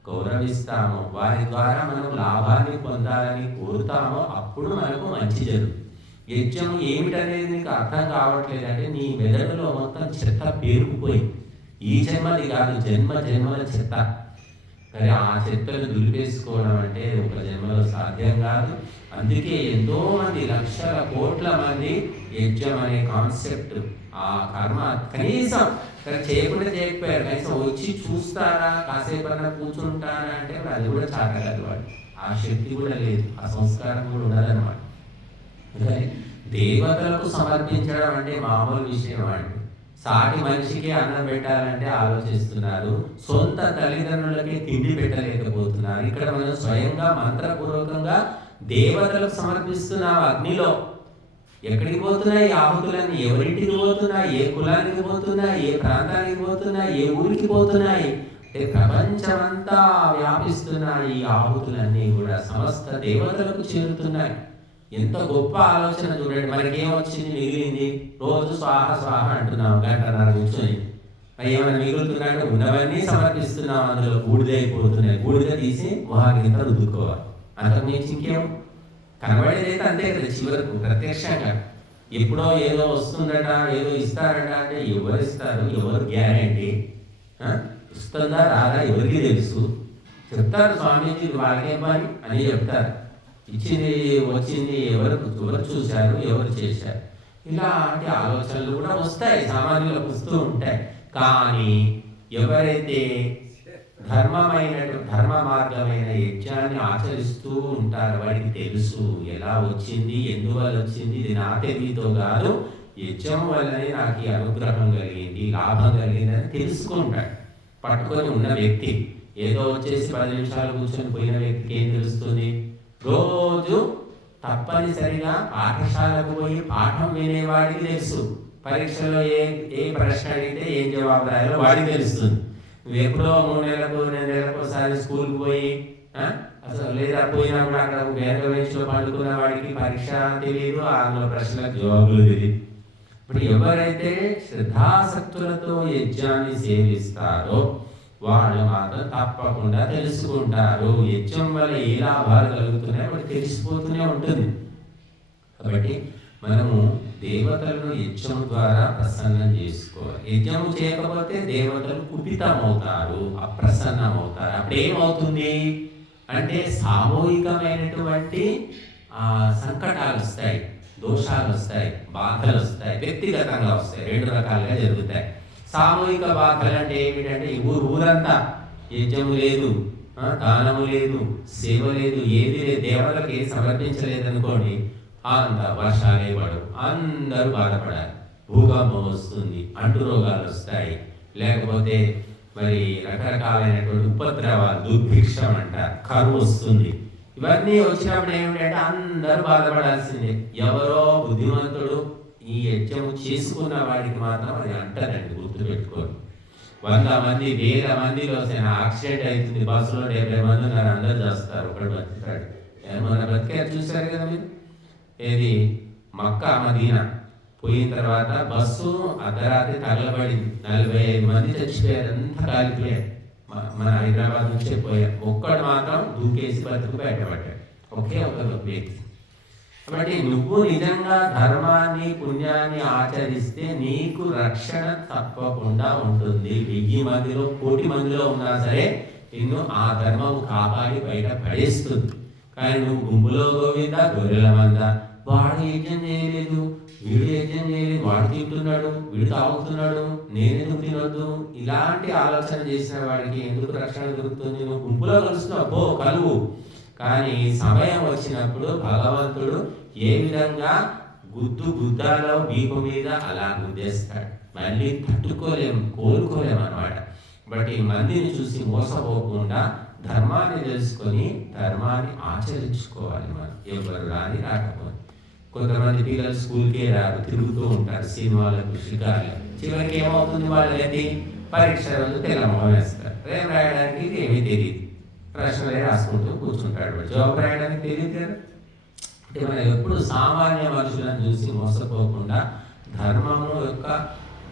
గౌరవిస్తామో, వారి ద్వారా మనం లాభాన్ని పొందాలని కోరుతామో, అప్పుడు మనకు మంచి జరుగుతుంది. యజ్ఞం ఏమిటనేది నీకు అర్థం కావట్లేదంటే నీ మెదడులో మొత్తం చెత్త పేరుకుపోయింది. ఈ జన్మది కాదు, జన్మల చెత్త. కానీ ఆ చెత్తను దులిపేసుకోవడం అంటే ఒక జన్మలో సాధ్యం కాదు. అందుకే ఎంతో మంది, లక్షల కోట్ల మంది యజ్ఞం అనే కాన్సెప్ట్, ఆ కర్మ కనీసం చేయకుండా చేయకపోయారు, కనీసం వచ్చి చూస్తారా, కాసేపన్నా కూర్చుంటారా అంటే అది కూడా చాటగలరు. వాడు ఆ శక్తి కూడా లేదు, ఆ సంస్కారం కూడా ఉండదన్నమాట. కానీ దేవతలకు సమర్పించడం అంటే మామూలు విషయం అండి. సాటి మనిషికి అన్నం పెట్టాలంటే ఆలోచిస్తున్నారు, సొంత తల్లిదండ్రులకి తిండి పెట్టలేకపోతున్నారు. ఇక్కడ మనం స్వయంగా మంత్రపూర్వకంగా దేవతలకు సమర్పిస్తున్నాం. అగ్నిలో ఎక్కడికి పోతున్నాయి ఆహుతులన్నీ? ఎవరింటికి పోతున్నాయి? ఏ కులానికి పోతున్నాయి? ఏ ప్రాంతానికి పోతున్నాయి? ఏ ఊరికి పోతున్నాయి? అంటే ప్రపంచమంతా వ్యాపిస్తున్నాయి. ఈ ఆహుతులన్నీ కూడా సమస్త దేవతలకు చేరుతున్నాయి. ఎంత గొప్ప ఆలోచన చూడండి. మనకేమొచ్చింది, మిగిలింది, రోజు స్వాహ స్వాహ అంటున్నాం గంటన్నర కూర్చొని. ఏమైనా మిగులుతున్నాయంటే ఉన్నవన్నీ సమర్పిస్తున్నాం, అందులో బూడిద అయిపోతున్నాయి. బూడిద తీసి మొహానికి రుద్దుకోవాలి. అంతకు మించి ఇంకేం కనబడేదైతే అంతే కదా. చివరకు ప్రత్యక్షంగా ఎప్పుడో ఏదో వస్తుందట, ఏదో ఇస్తారట అంటే ఎవరు ఇస్తారు, ఎవరు గ్యారంటీ? ఇస్తుందా రాదా ఎవరికి తెలుసు? చెప్తారు స్వామీజీ వాళ్ళకే పని అని చెప్తారు. ఇచ్చింది వచ్చింది ఎవరు చూశారు, ఎవరు చేశారు, ఇలాంటి ఆలోచనలు కూడా వస్తాయి, సామాన్యులకు వస్తూ ఉంటాయి. కానీ ఎవరైతే ధర్మ మార్గమైన యజ్ఞాన్ని ఆచరిస్తూ ఉంటారు వాడికి తెలుసు ఎలా వచ్చింది, ఎందువల్ల వచ్చింది, ఇది నా తెలివితో కాదు, యజ్ఞం వల్లనే నాకు ఈ అనుగ్రహం కలిగింది, లాభం కలిగింది అని తెలుసుకుంటాడు. పట్టుకొని ఉన్న వ్యక్తి ఏదో వచ్చేసి 10 నిమిషాలు కూర్చొని పోయిన వ్యక్తికి ఏం తెలుస్తుంది? రోజు తప్పనిసరిగా పాఠశాలకు పోయి పాఠం వినేవాడికి తెలుసు. పరీక్షలో ఏ ప్రశ్న అడిగితే ఏం జవాబు రాయాలో వాడికి తెలుస్తుంది. నువ్వు ఎప్పుడో 3 నెలలకు 2 నెలలకు ఒకసారి స్కూల్కి పోయి అసలు లేదా పోయినా కూడా అక్కడ వేరే వయసులో పండుకున్న వాడికి పరీక్ష తెలియదు, అందులో ప్రశ్నలకు జవాబులు తెలియదు. ఇప్పుడు ఎవరైతే శ్రద్ధాసక్తులతో యజ్ఞాన్ని సేవిస్తారో వాళ్ళు మాత్రం తప్పకుండా తెలుసుకుంటారు. యజ్ఞం వల్ల ఏ లాభాలు కలుగుతున్నాయో వాడు తెలిసిపోతూనే ఉంటుంది. కాబట్టి మనము దేవతలను యజ్ఞం ద్వారా ప్రసన్నం చేసుకోవాలి. యజ్ఞం చేయకపోతే దేవతలు కుపితమవుతారు, అప్రసన్నమవుతారు. అప్పుడు ఏమవుతుంది అంటే సామూహికమైనటువంటి సంకటాలు వస్తాయి, దోషాలు వస్తాయి, బాధలు వస్తాయి, వ్యక్తిగతంగా వస్తాయి. 2 రకాలుగా జరుగుతాయి. సామూహిక బాధలు అంటే ఏమిటంటే ఊరంతా యజ్ఞము లేదు, దానము లేదు, సేవ లేదు, ఏది లేదు, దేవతలకి సమర్పించలేదు అనుకోండి, అంత వర్షాలే పడవు, అందరూ బాధపడాలి, భూకంపం వస్తుంది, అంటు రోగాలు వస్తాయి, లేకపోతే మరి రకరకాలైనటువంటి ఉపద్రవాలు, దుర్భిక్షం అంటారు, కరువు వస్తుంది. ఇవన్నీ వచ్చినప్పుడు ఏమిటంటే అందరూ బాధపడాల్సిందే. ఎవరో బుద్ధిమంతుడు ఈ యజ్ఞము చేసుకున్న వాడికి మాత్రం అది అంటదండి, గుర్తుపెట్టుకోండి. 100 మంది 1000 మందిలో యాక్సిడెంట్ అవుతుంది, బస్సులో 70 మంది ఉన్నారు, అందరూ చేస్తారు, ఒకడు బతుకుతాడు. మన బతికారు చూశారు కదా మీరు. ఏది మక్కా మదీనా పోయిన తర్వాత బస్సు అర్ధరాత్రి తగలబడింది, 45 మంది చచ్చిపోయారు, అంతా కాలిపోయారు. మన హైదరాబాద్ నుంచే పోయారు. ఒక్కడు మాత్రం దూకేసి బతుకు బయటపడ్డాడు, ఒకే ఒక వ్యక్తి. కాబట్టి నువ్వు నిజంగా ధర్మాన్ని పుణ్యాన్ని ఆచరిస్తే నీకు రక్షణ తప్పకుండా ఉంటుంది. 1000 మందిలో 1,000,000 మందిలో ఉన్నా సరే నిన్ను ఆ ధర్మము కాపాడి బయట పడేస్తుంది. కానీ నువ్వు గుంపులో గోవింద గొర్రెల మంద, వాడు యజ్ఞం చేయలేదు, వీడు యజ్ఞం చేయలేదు, వాడు తింటున్నాడు, వీడు తాగుతున్నాడు, నేనెందుకు తినొద్దు, ఇలాంటి ఆలోచన చేసిన వాడికి ఎందుకు రక్షణ దొరుకుతుంది? నువ్వు గుంపులో కలుస్తున్నావు, కలువు. కానీ సమయం వచ్చినప్పుడు భగవంతుడు ఏ విధంగా గుద్దాలో వీపు మీద అలా గుద్దేస్తాడు. మళ్ళీ తట్టుకోలేము, కోలుకోలేము అన్నమాట. బట్ ఈ మందిని చూసి మోసపోకుండా ధర్మాన్ని తెలుసుకొని ధర్మాన్ని ఆచరించుకోవాలి. మనం ఎవరు రాని రాకపోతే, కొంతమంది పిల్లలు స్కూల్కే రారు, తిరుగుతూ ఉంటారు, సినిమాలకు, షికార్లకు. చివరికి ఏమవుతుంది, వాళ్ళకి పరీక్ష రోజు తెల్లమొహం వేస్తారు. రేపు రాయడానికి ఏమీ తెలియదు, ప్రశ్నలే రాసుకుంటూ కూర్చుంటాడు, జవాబు రాయడానికి తెలియదు కదా. అంటే మనం ఎప్పుడు సామాన్య మనుషులను చూసి మోసపోకుండా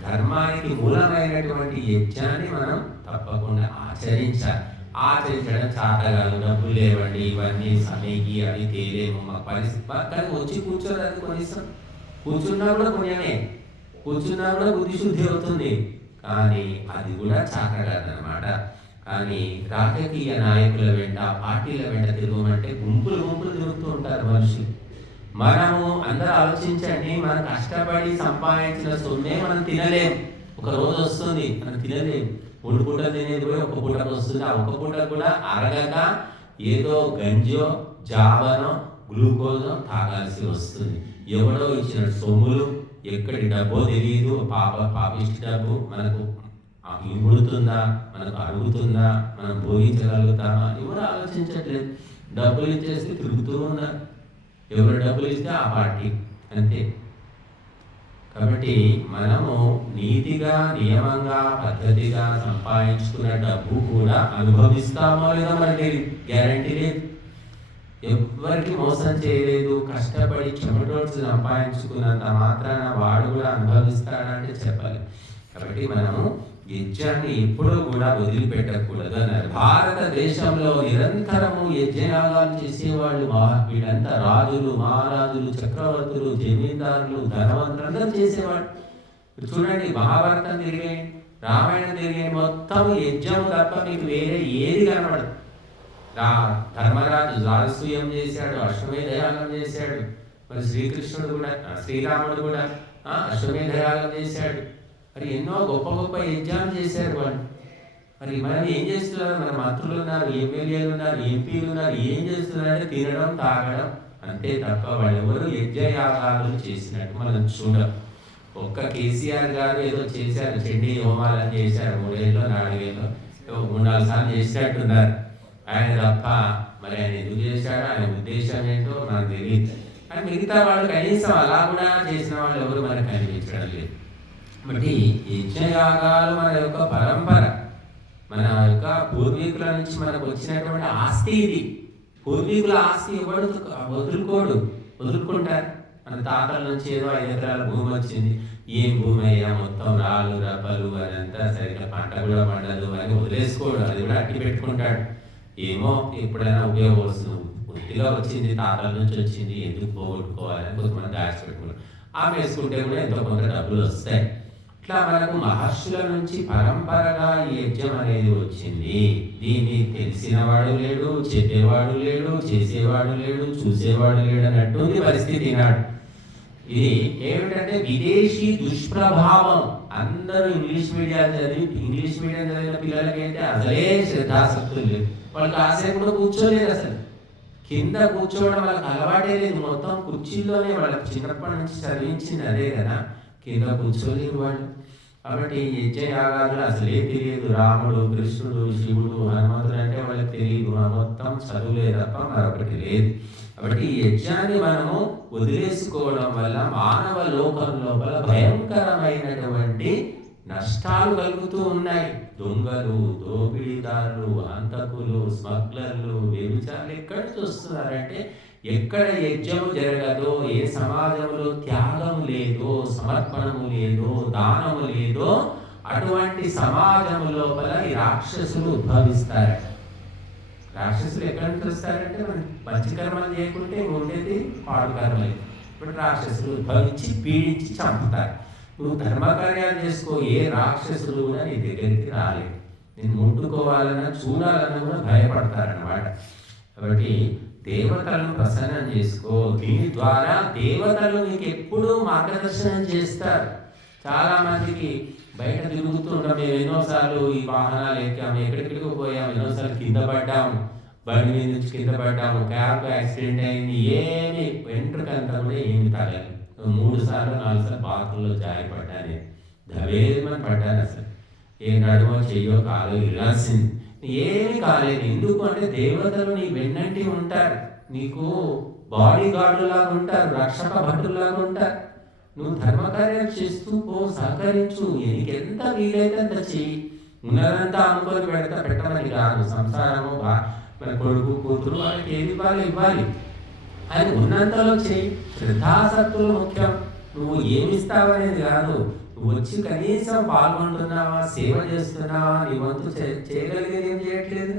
ధర్మానికి మూలమైనటువంటి యజ్ఞాన్ని మనం తప్పకుండా ఆచరించాలి. ఆచరించడం చాటగాలు, డబ్బులు లేవండి, ఇవన్నీ సమీకి అవి తేలేము, మా పరిస్థితి. కానీ వచ్చి కూర్చోడానికి కనీసం కూర్చున్నా కూడా పుణ్యమే, కూర్చున్నా కూడా బుద్ధిశుద్ధి అవుతుంది. కానీ అది కూడా చాటగాదనమాట. కానీ రాజకీయ నాయకుల వెంట, పార్టీల వెంట తిరగమంటే గుంపులు తిరుగుతూ ఉంటారు మనుషులు. మనము అందరూ ఆలోచించండి, మనం కష్టపడి సంపాదించిన సొమ్మే మనం తినలేము. ఒక రోజు వస్తుంది మనం తినలేము, 3 పూటలు తినేది పోయి 1 పూటకు వస్తుంది. ఆ 1 పూట కూడా అరగక ఏదో గంజో, జావనో, గ్లూకోజో తాగాల్సి వస్తుంది. ఎవడో ఇచ్చిన సొమ్ములు, ఎక్కడి డబ్బో తెలియదు, పాపిష్టి డబ్బు మనకు ఇముడుతుందా, మనకు అరుగుతుందా, మనం భోగించగలుగుతామా ఎవరు ఆలోచించట్లేదు. డబ్బులు ఇచ్చేసి తిరుగుతూ ఉన్నారు, ఎవరు డబ్బులు ఇస్తే ఆ పార్టీ, అంతే. కాబట్టి మనము నీతిగా, నియమంగా, పద్ధతిగా సంపాదించుకున్న డబ్బు కూడా అనుభవిస్తామో లేదో మనకి గ్యారంటీ లేదు. ఎవ్వరికి మోసం చేయలేదు, కష్టపడి చెమటోడ్చి సంపాదించుకున్నంత మాత్రాన వాడు కూడా అనుభవిస్తాడంటే చెప్పాలి. కాబట్టి మనము యజ్ఞాన్ని ఎప్పుడూ కూడా వదిలిపెట్టకూడదు అన్నారు. భారతదేశంలో నిరంతరము యజ్ఞయాగాలు చేసేవాళ్ళు వీళ్ళంతా రాజులు, మహారాజులు, చక్రవర్తులు, జమీందారులు, ధనవంతులు అందరూ చేసేవాళ్ళు. చూడండి, మహాభారతం తిరిగేయండి, రామాయణం తిరిగేయండి, మొత్తం యజ్ఞం తప్ప మీకు వేరే ఏది కనబడదు. ధర్మరాజు రాజసూయం చేశాడు, అశ్వమేధయాగం చేశాడు. మరి శ్రీకృష్ణుడు కూడా, శ్రీరాముడు కూడా అశ్వమేధయాగం చేశాడు. మరి ఎన్నో గొప్ప గొప్ప యజ్ఞాలు చేశారు వాళ్ళు. మరి మనం ఏం చేస్తున్నారు? మన మంత్రులు ఉన్నారు, ఎమ్మెల్యేలు ఉన్నారు, ఎంపీలు ఉన్నారు, ఏం చేస్తున్నారంటే తినడం, తాగడం అంతే తప్ప వాళ్ళు ఎవరు యజ్ఞయాగాలు చేసినట్టు మనం చూడం. ఒక్క కేసీఆర్ గారు ఏదో చేశారు, చండీ హోమాలని చేశారు, 3 ఏళ్ళు 4 ఏళ్ళు 3-4 సార్లు చేసినట్టున్నారు ఆయన తప్ప. మరి ఆయన ఎందుకు చేశాడో, ఆయన ఉద్దేశం ఏంటో మనకు తెలియదు. కానీ మిగతా వాళ్ళు కనీసం అలా కూడా చేసిన వాళ్ళు ఎవరు మనకు కనిపించడం లేదు. కాబట్టి యజ్ఞయాగాలు మన యొక్క పరంపర, మన యొక్క పూర్వీకుల నుంచి మనకు వచ్చినటువంటి ఆస్తి ఇది. పూర్వీకుల ఆస్తి ఎవడు వదులుకుంటారు. మన తాతల నుంచి ఏదో 5 ఎకరాల భూమి వచ్చింది, ఏం భూమి అయ్యా, మొత్తం రాళ్ళు రప్పలు అదంతా సరిగ్గా పంట కూడా పండదు అని వదిలేసుకోడు, అది కూడా అట్టి పెట్టుకుంటాడు. ఏమో ఎప్పుడైనా ఉపయోగపడుతుంది, కొద్దిగా వచ్చింది, తాతల నుంచి వచ్చింది, ఎందుకు పోగొట్టుకోవాలని కొంతమంది దాచిపెట్టుకుంటారు. వేసుకుంటే కూడా ఎంతో కొంత డబ్బులు వస్తాయి. ఇట్లా మనకు మహర్షుల నుంచి పరంపరగా ఈ యజ్ఞం అనేది వచ్చింది. దీన్ని తెలిసినవాడు లేడు, చెప్పేవాడు లేడు, చేసేవాడు లేడు, చూసేవాడు లేడు అన్నట్టుంది పరిస్థితి నాడు. ఇది ఏమిటంటే విదేశీ దుష్ప్రభావం. అందరూ ఇంగ్లీష్ మీడియం చదివిన పిల్లలకి అయితే అసలే శ్రద్ధాసక్తులు లేదు. వాళ్ళకి కాసేపు కూడా కూర్చోలేదు, అసలు కింద కూర్చోవడం వాళ్ళకి అలవాటే లేదు. మొత్తం కుర్చీల్లోనే వాళ్ళకి చిన్నప్పటి నుంచి చదివించింది అదే కదా, కింద కూర్చోలేరు వాళ్ళు. కాబట్టి యజ్ఞయాగాలు అసలే తెలియదు. రాముడు, కృష్ణుడు, శివుడు, హనుమంతుడు అంటే వాళ్ళకి తెలియదు. మొత్తం చదువులే తప్ప మరొకటి లేదు. కాబట్టి ఈ యజ్ఞాన్ని మనము వదిలేసుకోవడం వల్ల మానవ లోకం లోపల భయంకరమైనటువంటి నష్టాలు కలుగుతూ ఉన్నాయి. దొంగలు, దోపిడీదారులు, హంతకులు, స్మగ్లర్లు, వ్యభిచారులు ఎక్కడ చూస్తున్నారంటే, ఎక్కడ యజ్ఞము జరగదో, ఏ సమాజంలో త్యాగం లేదో, సమర్పణము లేదో, దానము లేదో, అటువంటి సమాజము లోపల ఈ రాక్షసులు ఉద్భవిస్తారు. రాక్షసులు ఎక్కడి నుంచి వస్తారంటే, మనం మంచి కర్మలు చేయకుంటే ఉండేది పాడు కర్మలు. ఇప్పుడు రాక్షసులు ఉద్భవించి పీడించి చంపుతారు. నువ్వు ధర్మకార్యాలు చేసుకో, ఏ రాక్షసులు కూడా నీ దగ్గరికి రాలేదు. నేను ముట్టుకోవాలన్నా చూడాలన్నా కూడా భయపడతారన్నమాట. కాబట్టి దేవతలను ప్రసన్నం చేసుకో. దీని ద్వారా దేవతలు నీకు ఎప్పుడూ మార్గదర్శనం చేస్తారు. చాలా మందికి బయట తిరుగుతుంటాం, మేము ఎన్నోసార్లు ఈ వాహనాలు ఎక్కాము, ఎక్కడెక్కడికి పోయాము, ఎన్నోసార్లు కింద పడ్డాము, బండి మీద నుంచి కింద పడ్డాము, క్యాబ్ యాక్సిడెంట్ అయింది, ఏమి వెంట్రుకంతా కూడా ఏమి తగలేదు. 3 సార్లు 4 సార్లు బాత్రూంలో జారిపడ్డాను, ధవేమని పడ్డాను. అసలు ఏ నడుమో చెయ్యో కాలో ఇరాల్సింది, ఏమి కాలేదు. ఎందుకు అంటే దేవతలు నీ వెన్నంటి ఉంటారు, నీకు బాడీ గార్డులాగా ఉంటారు, రక్షక భటులాగా ఉంటారు. నువ్వు ధర్మకార్యాలు చేస్తూ పో, సహకరించు, నీకెంత వీలైతే అంత చెయ్యి. ఉన్నదంతా అనుకొని పెట్టమని కాదు. సంసారము మన కొడుకు, కూతురు, వాళ్ళకి ఏది ఇవ్వాలి అది ఉన్నంతలో చెయ్యి. శ్రద్ధాసక్తులు ముఖ్యం. నువ్వు ఏమిస్తావనేది కాదు, నువ్వు వచ్చి కనీసం పాల్గొంటున్నావా, సేవ చేస్తున్నావా, నీ వంతు చేయగలిగేది ఏం చేయట్లేదు.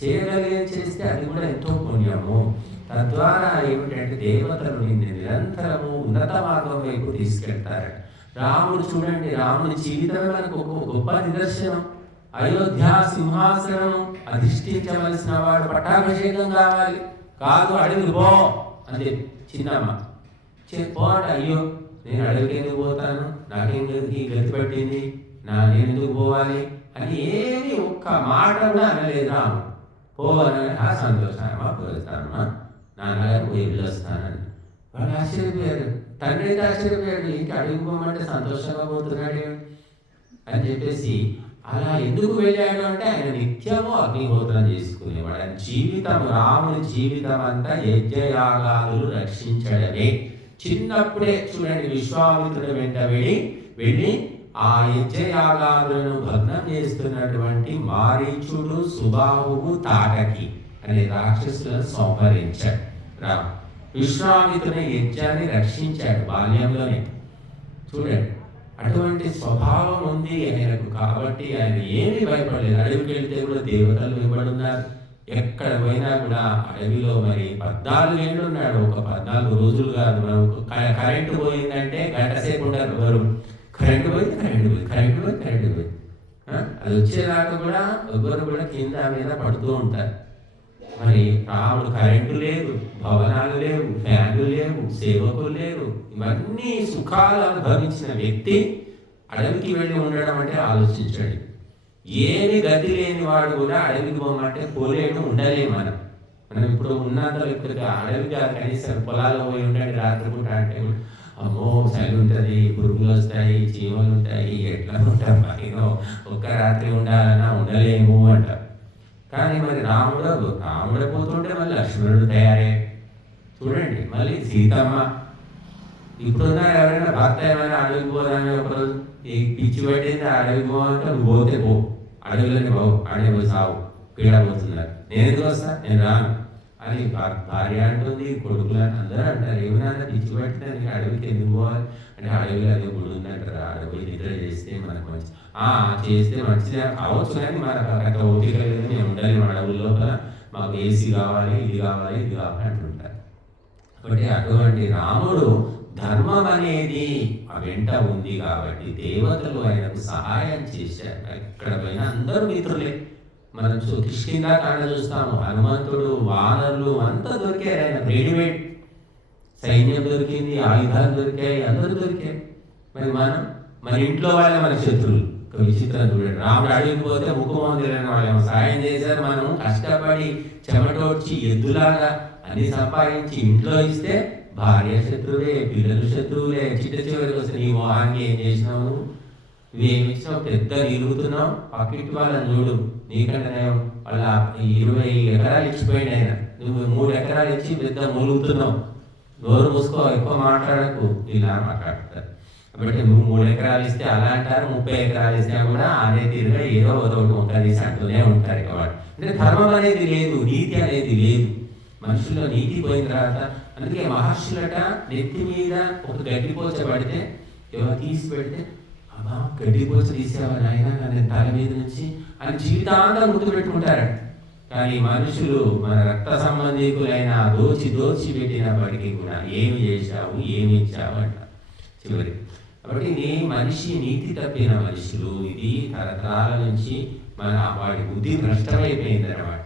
చేయగలిగేది చేస్తే అది కూడా ఎంతో పుణ్యము. తద్వారా ఏమిటంటే దేవతలు నిన్ను నిరంతరము ఉన్నత మార్గం వైపు తీసుకెళ్తారు. రాముడు చూడండి, రాముడి జీవితమే మనకు ఒక గొప్ప నిదర్శనం. అయోధ్య సింహాసనం అధిష్ఠించవలసిన వాడు పట్టాభిషేకం కావాలి, కాదు అడవికి పో అని చిన్నమ్మ పో అంటే, అయ్యో నేను అడవికి ఎందుకు పోతాను, నాకేం ఈ గతి పట్టింది, నేను ఎందుకు పోవాలి అని ఏమి ఒక్క మాట కూడా అనలేదు రాముడు. పోవాలని సంతోషమా, పోతానమ్మా, నాన్నగారు వెళ్ళొస్తానని. వాళ్ళు ఆశ్చర్యపోయారు, తండ్రి అయితే ఆశ్చర్యపోయాడు, ఇంక అడిగి పోమంటే సంతోషంగా పోతున్నాడు అని చెప్పేసి. అలా ఎందుకు వెళ్ళాడు అంటే ఆయన నిత్యము అగ్నిహోత్రం చేసుకునేవాడు. ఆయన జీవితం, రాముని జీవితం అంతా యజ్ఞయాగాలు రక్షించడమే. చిన్నప్పుడే చూడండి, విశ్వామిత్రుడు వెంట వెళ్ళి ఆ యజ్ఞయాగాలను భగ్నం చేస్తున్నటువంటి మారీచుడు, సుబాహువు, తాటకి అనే రాక్షసులను సంహరించాడు రామ్. విశ్వామిత్రుని యజ్ఞాన్ని రక్షించాడు బాల్యంలోనే. చూడండి, అటువంటి స్వభావం ఉంది ఆయనకు. కాబట్టి ఆయన ఏమీ భయపడలేదు. అడవికి వెళ్తే కూడా దేవతలు వెంబడున్నారు. ఎక్కడ పోయినా కూడా అడవిలో మరి 14 ఏళ్ళు ఉన్నాడు. ఒక 14 రోజులు కాదు. మనం కరెంటు పోయిందంటే గంట సేపు ఉండరు ఎవరు. కరెంటు పోయి అది వచ్చేదాకా కూడా ఎవరు కూడా కింద మీద పడుతూ ఉంటారు. మరి రాముడు కరెంటు లేదు, భవనాలు లేవు, ఫ్యాన్లు లేవు, సేవకులు లేరు, ఇవన్నీ సుఖాలు అనుభవించిన వ్యక్తి అడవికి వెళ్ళి ఉండడం అంటే ఆలోచించండి. ఏమి గతి లేని వాడు కూడా అడవికి పోమంటే పోలేడు, ఉండలేము మనం ఇప్పుడు ఉన్నంత వ్యక్తిగా అడవికి కనీసం పొలాల్లో పోయి ఉండండి రాత్రిపూట అంటే అమ్మో చలి ఉంటుంది, పురుగులు వస్తాయి, చీమలు ఉంటాయి, ఎట్లా ఉంటాం మనో ఒక్క రాత్రి ఉండాలన్నా ఉండలేము అంటారు. కానీ మరి రాముడు పోతుంటే మళ్ళీ లక్ష్మణుడు తయారే. చూడండి, మళ్ళీ సీతమ్మ. ఇప్పుడున్నారు ఎవరైనా భర్త ఏమైనా అడవికి పోదామని ఒకరోజు పిచ్చి పట్టింది అడవికి పోవాలంటే నువ్వు పోతే పో, అడవిలోనే బావు, అడవి పోయి సావు, పీడ పోతున్నారు, నేను ఎందుకు వస్తా, నేను రాను అని భార్య అంటుంది, కొడుకులు అని అందరూ అంటారు. ఏమైనా పిచ్చి పట్టినా నీకు అడవికి ఎందుకు పోవాలి అంటే అడవిలో అదే గుడి ఉందంటారు. అడవి నిద్ర చేస్తే మనకు మంచి చేస్తే మంచిదే కావచ్చు, కానీ మనకు అక్కడ ఓపిక లేదు, మేము ఉండాలి మన అడవుల లోపల, మాకు ఏసీ కావాలి, ఇది కావాలి, ఇది కావాలి అంటుంటారు. కాబట్టి అటువంటి రాముడు ధర్మం అనేది ఆ వెంట ఉంది కాబట్టి దేవతలు ఆయనకు సహాయం చేశారు. ఎక్కడ పోయినా అందరూ మిత్రులే. మనం కిష్కింధాకాండ చూస్తాము, హనుమంతుడు, వానరులు అంతా దొరికారు. ఆయన రెడీమేడ్ సైన్యం దొరికింది, ఆయుధాలు దొరికాయి, అందరూ దొరికాయి. మరి మన ఇంట్లో వాళ్ళ మన శత్రువులు. ఒక విచిత్రం చూడండి, రాముడు అడవికి పోతే ముఖమోహం తెలియని వాళ్ళు సాయం చేశారు. మనం కష్టపడి చెమటోడ్చి ఎద్దులాగా అన్ని సంపాదించి ఇంట్లో ఇస్తే భార్య శత్రువులే, పిల్లలు శత్రువులే. చివరికి వస్తే నీ మొహాన్ని ఏం చేసినావు, నువ్వేమి ఇచ్చినావు, పెద్ద నిలుగుతున్నావు, పక్కింటి వాళ్ళని చూడు, నీకంటే వాళ్ళ 20 ఎకరాలు ఇచ్చిపోయింది ఆయన, నువ్వు 3 ఎకరాలు ఇచ్చి పెద్ద మూలుగుతున్నావు, నోరు మూసుకో, ఎక్కువ మాట్లాడకు, ఇలా మాట్లాడతారు. కాబట్టి నువ్వు 3 ఎకరాలు ఇస్తే అలా అంటారు, 30 ఎకరాలు ఇస్తే కూడా అదే తీరుగా ఏదో ఒకటి ఉంటుంది అంటూనే ఉంటారు. కాబట్టి అంటే ధర్మం అనేది లేదు, నీతి అనేది లేదు. మనుషుల్లో నీతి పోయిన తర్వాత అందుకే మహర్షులట నెత్తి మీద ఒక గడ్డిపోచ పడితే ఎవరు తీసి పెడితే అమ్మా గడ్డిపోచ తీసేవారు ఆయన నేను తల మీద నుంచి అని జీవితాంతం గుర్తుపెట్టుకుంటారట. కానీ మనుషులు మన రక్త సంబంధికులైన దోచి పెట్టినప్పటికీ కూడా ఏమి చేశావు, ఏమి ఇచ్చావు అంట చివరి. కాబట్టి ఇది మనిషి నీతి తప్పిన మనుషులు, ఇది తరతరాల నుంచి మన వాడి బుద్ధి నష్టమైపోయింది అన్నమాట.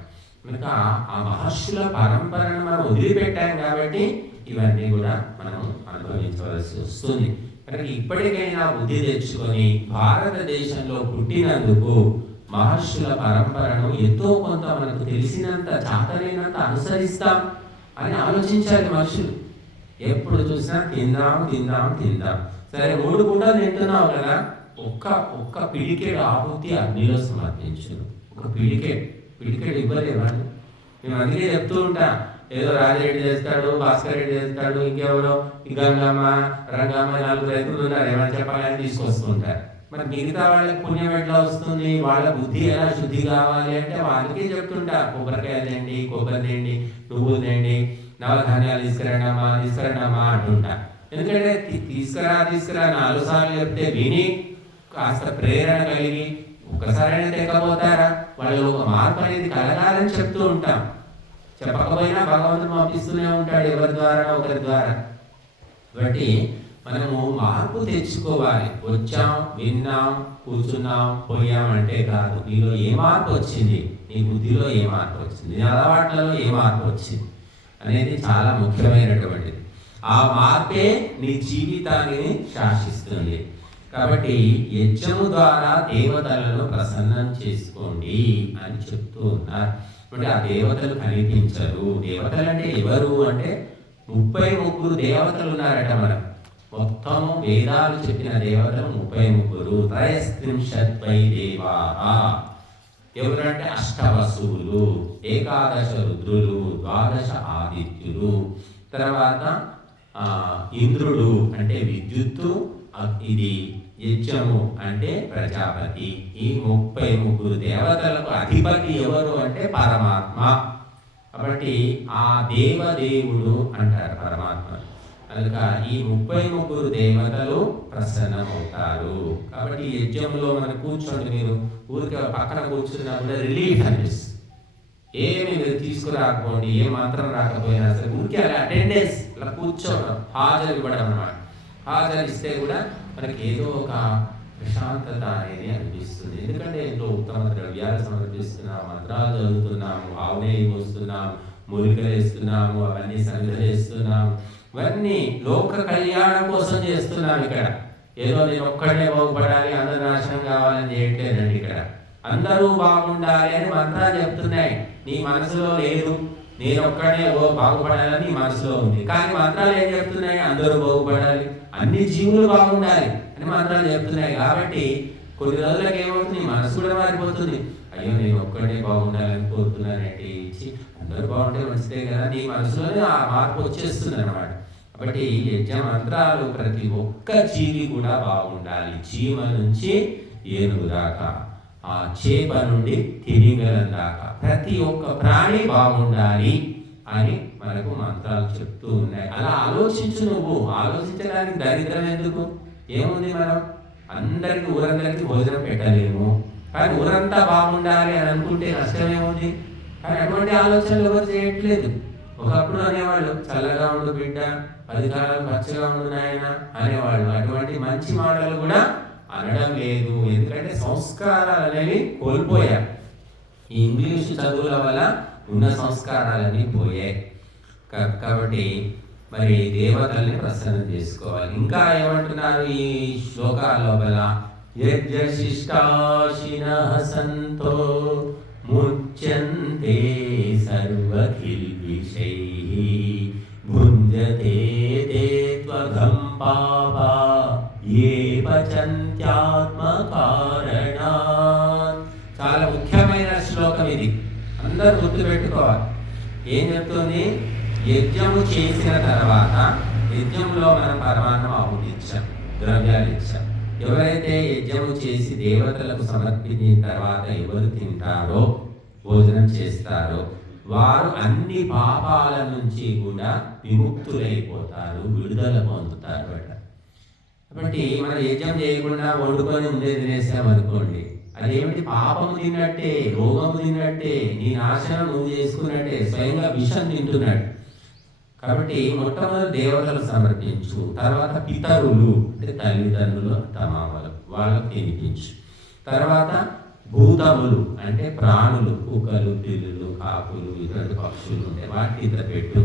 కనుక ఆ మహర్షుల పరంపరను మనం వదిలిపెట్టాం కాబట్టి ఇవన్నీ కూడా మనం అనుభవించవలసి వస్తుంది. కనుక ఇప్పటికైనా బుద్ధి తెచ్చుకొని భారతదేశంలో పుట్టినందుకు మహర్షుల పరంపరను ఎంతో కొంత మనకు తెలిసినంత చాతనైనంత అనుసరిస్తాం అని ఆలోచించాలి మనుషులు. ఎప్పుడు చూసినా తిందాం. సరే 3 పూటలు తింటున్నావు కదా, ఒక్క పిడికెడు ఆహుతి అగ్నిలో సమర్పించు. ఒక పిడికెడు ఇవ్వలేవా? మేము అందుకే చెప్తూ ఉంటా, ఏదో రాజిరెడ్డి చేస్తాడు, భాస్కర్ రెడ్డి చేస్తాడు, ఇంకెవరో గంగమ్మ, రంగమ్మ, 4 రైతులు ఉన్నారు, ఏమైనా చెప్పాలని తీసుకొస్తుంటారు. మరి మిగతా వాళ్ళకి పుణ్యం ఎట్లా వస్తుంది, వాళ్ళ బుద్ధి ఎలా శుద్ధి కావాలి అంటే వాళ్ళకే చెప్తుంటా, కొబ్బరికాయ తేండి, కొబ్బరి తేండి, నువ్వులు తేండి, నవధాన్యాలు తీసుకురండమ్మా అంటుంటా. ఎందుకంటే తీసుకురా 4 సార్లు చెప్తే విని కాస్త ప్రేరణ కలిగి ఒక్కసారైనా తెగపోతారా, వాళ్ళు ఒక మార్పు అనేది కలగాలని చెప్తూ ఉంటాం. చెప్పకపోయినా భగవంతుడు పంపిస్తూనే ఉంటాడు ఎవరి ద్వారా ఒకరి ద్వారా. కాబట్టి మనము మార్పు తెచ్చుకోవాలి. వచ్చాం, విన్నాం, కూర్చున్నాం, పోయాం అంటే కాదు. నీలో ఏ మార్పు వచ్చింది, నీ బుద్ధిలో ఏ మార్పు వచ్చింది, నీ అలవాట్లలో ఏ మార్పు వచ్చింది అనేది చాలా ముఖ్యమైనటువంటిది. ఆ మార్పే నీ జీవితాన్ని శాసిస్తుంది. కాబట్టి యజ్ఞము ద్వారా దేవతలను ప్రసన్నం చేసుకోండి అని చెప్తూ ఉన్నారు. అంటే ఆ దేవతలు కనిపించరు. దేవతలు అంటే ఎవరు అంటే 33 దేవతలు ఉన్నారట. మనం మొత్తము వేదాలు చెప్పిన దేవతలు 33. 33 దేవాః. ఎవరంటే అష్టవసువులు, 11 రుద్రులు, 12 ఆదిత్యులు, తర్వాత ఇంద్రుడు అంటే విద్యుత్తు, ఇది యజ్ఞము అంటే ప్రజాపతి. ఈ 33 దేవతలకు అధిపతి ఎవరు అంటే పరమాత్మ. కాబట్టి ఆ దేవదేవుడు అంటారు పరమాత్మ. కనుక ఈ 33 దేవతలు ప్రసన్నమవుతారు. కాబట్టి యజ్ఞంలో మనం కూర్చోండి, మీరు ఊరికే పక్కన కూర్చున్నా కూడా రిలీఫ్ అనిపిస్తుంది. ఏమి మీరు తీసుకురాకపోండి, ఏ మంత్రం రాకపోయినా సరే ఊరికే అలా అటెండెన్స్ అలా కూర్చోవడం, హాజరు ఇవ్వడం అన్నమాట. హాజరు ఇస్తే కూడా మనకి ఏదో ఒక ప్రశాంతత అనేది అనిపిస్తుంది. ఎందుకంటే ఎంతో ఉత్తమ ద్రవ్యాలు సమర్పిస్తున్నాము, మంత్రాలు చదువుతున్నాము, ఆవునేయి పోస్తున్నాము, మూలికలు వేస్తున్నాము, అవన్నీ సన్నిధులు వేస్తున్నాము. ఇవన్నీ లోక కళ్యాణం కోసం చేస్తున్నాం. ఇక్కడ ఏదో నేను ఒక్కడే బాగుపడాలి, అందరూ నాశనం కావాలని చేయట్లేదండి. ఇక్కడ అందరూ బాగుండాలి అని మంత్రాలు చెప్తున్నాయి. నీ మనసులో లేదు నేను ఒక్కడే బాగుపడాలని నీ మనసులో ఉంది, కానీ మంత్రాలు ఏం చెప్తున్నాయి? అందరూ బాగుపడాలి, అన్ని జీవులు బాగుండాలి అని మంత్రాలు చెప్తున్నాయి. కాబట్టి కొన్ని రోజులకు ఏమవుతుంది, మనసు కూడా మారిపోతుంది. అయ్యో నేను ఒక్కడే బాగుండాలని కోరుతున్నానంటే ఇచ్చి అందరూ బాగుంటే మంచిదే కదా, నీ మనసులోనే ఆ మార్పు వచ్చేస్తుంది అన్నమాట. కాబట్టి యజ్ఞ మంత్రాలు ప్రతి ఒక్క జీవి కూడా బాగుండాలి. చీమ నుంచి ఏనుగు దాకా, ఆ చేప నుండి తిమింగలం దాకా ప్రతి ఒక్క ప్రాణి బాగుండాలి అని మనకు మంత్రాలు చెప్తూ ఉన్నాయి. అలా ఆలోచించు. నువ్వు ఆలోచించడానికి దరిద్రం ఎందుకు? ఏముంది, మనం అందరికి ఊరందరికీ భోజనం పెట్టలేము, కానీ ఊరంతా బాగుండాలి అని అనుకుంటే నష్టమేముంది? కానీ అటువంటి ఆలోచనలు ఎవరు చేయట్లేదు. ఒకప్పుడు అనేవాళ్ళు చల్లగా ఉండు బిడ్డ, 10 కాలాలు పచ్చగా ఉండు నాయన అనేవాళ్ళు. అటువంటి మంచి మాటలు కూడా అనడం లేదు. ఎందుకంటే సంస్కారాలు అనేవి కోల్పోయారు. ఈ ఇంగ్లీష్ చదువుల వల్ల ఉన్న సంస్కారాలన్నీ పోయాయి. కాబట్టి మరి దేవతల్ని ప్రసన్నం చేసుకోవాలి. ఇంకా ఏమంటున్నారు ఈ శ్లోకాల లోపల? యజ్ఞశిష్టాశినః సంతో ముచ్యంతే సర్వకిల్బిషైః భుంజతే తే త్వఘం పాపా ఏ పచంత్యాత్మకారణాత్. చాలా ముఖ్యమైన శ్లోకం ఇది, అందరూ గుర్తుపెట్టుకోవాలి. ఏం చెప్తుంది? యజ్ఞము చేసిన తర్వాత, యజ్ఞంలో మనం పరమాన్నం ఆహుతి ఇచ్చాం, ద్రవ్యాలు ఇచ్చాం. ఎవరైతే యజ్ఞము చేసి దేవతలకు సమర్పించిన తర్వాత ఎవరు తింటారో, భోజనం చేస్తారో, వారు అన్ని పాపాల నుంచి కూడా విముక్తులైపోతారు, విడుదల పొందుతారు అట. కాబట్టి మనం యజ్ఞం చేయకుండా వండుకొని ఉండే తినేసాం అనుకోండి, అదేమిటి? పాపము తిన్నట్టే, రోగము తిన్నట్టే, నీ నాశనం నువ్వు చేసుకున్నట్టే, స్వయంగా విషం తింటున్నట్టు. కాబట్టి మొట్టమొదటి దేవతలు సమర్పించు, తర్వాత పితరులు అంటే తల్లిదండ్రులు, తమామలు, వాళ్ళకు తినిపించు. తర్వాత భూతములు అంటే ప్రాణులు, కుక్కలు, పిల్లులు, కాకులు, ఇటువంటి పక్షులు ఉంటాయి, వాటి ఇంత పెట్టు.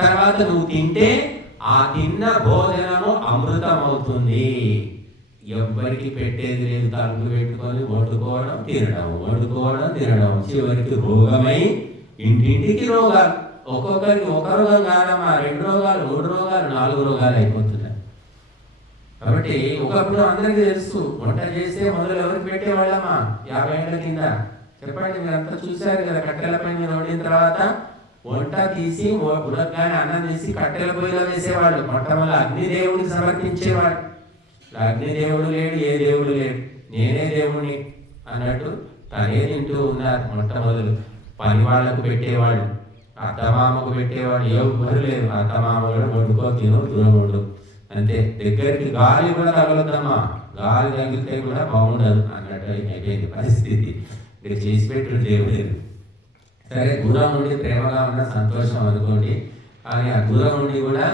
తర్వాత నువ్వు తింటే ఆ తిన్న భోజనము అమృతం అవుతుంది. ఎవ్వరికి పెట్టేది లేదు, తలుపు పెట్టుకొని వండుకోవడం తినడం, వండుకోవడం తినడం, చివరికి రోగమై ఇంటింటికి రోగాలు. ఒక్కొక్కరికి ఒక రోగం కాదమ్మా, 2 రోగాలు, 3 రోగాలు, 4 రోగాలు అయిపోతున్నాయి. కాబట్టి ఒకప్పుడు అందరికీ తెలుసు, వంట చేస్తే మొదలు ఎవరికి పెట్టేవాళ్ళమ్మా? 50 ఏళ్ల కింద చెప్పండి, మీరు అంతా చూశారు కదా. కట్టెల పైన వండిన తర్వాత వంట తీసి ఉడకగానే అన్నం తీసి కట్టెల పొయ్యిలో వేసేవాళ్ళు. మొట్టమొదటి అగ్నిదేవుడికి సమర్పించేవాడు. అగ్నిదేవుడు లేడు, ఏ దేవుడు లేడు, నేనే దేవుడిని అన్నట్టు తనే తింటూ ఉన్నారు. మొట్టమొదలు పని వాళ్లకు పెట్టేవాళ్ళు, అత్తమామకు పెట్టేవాడు, ఎవరు లేరు. అత్తమామ కూడా వండుకో, తిను, దూరం ఉండు అంతే. దగ్గరికి గాలి కూడా తగలద్దమ్మా, గాలి తగిలితే కూడా బాగుండదు అన్నట్టు అయిపోయింది పరిస్థితి. ఇక్కడ చేసి పెట్టు దేవుడు. సరే, దూరం ఉండి ప్రేమగా ఉన్న సంతోషం అనుకోండి, కానీ ఆ దూరం ఉండి కూడా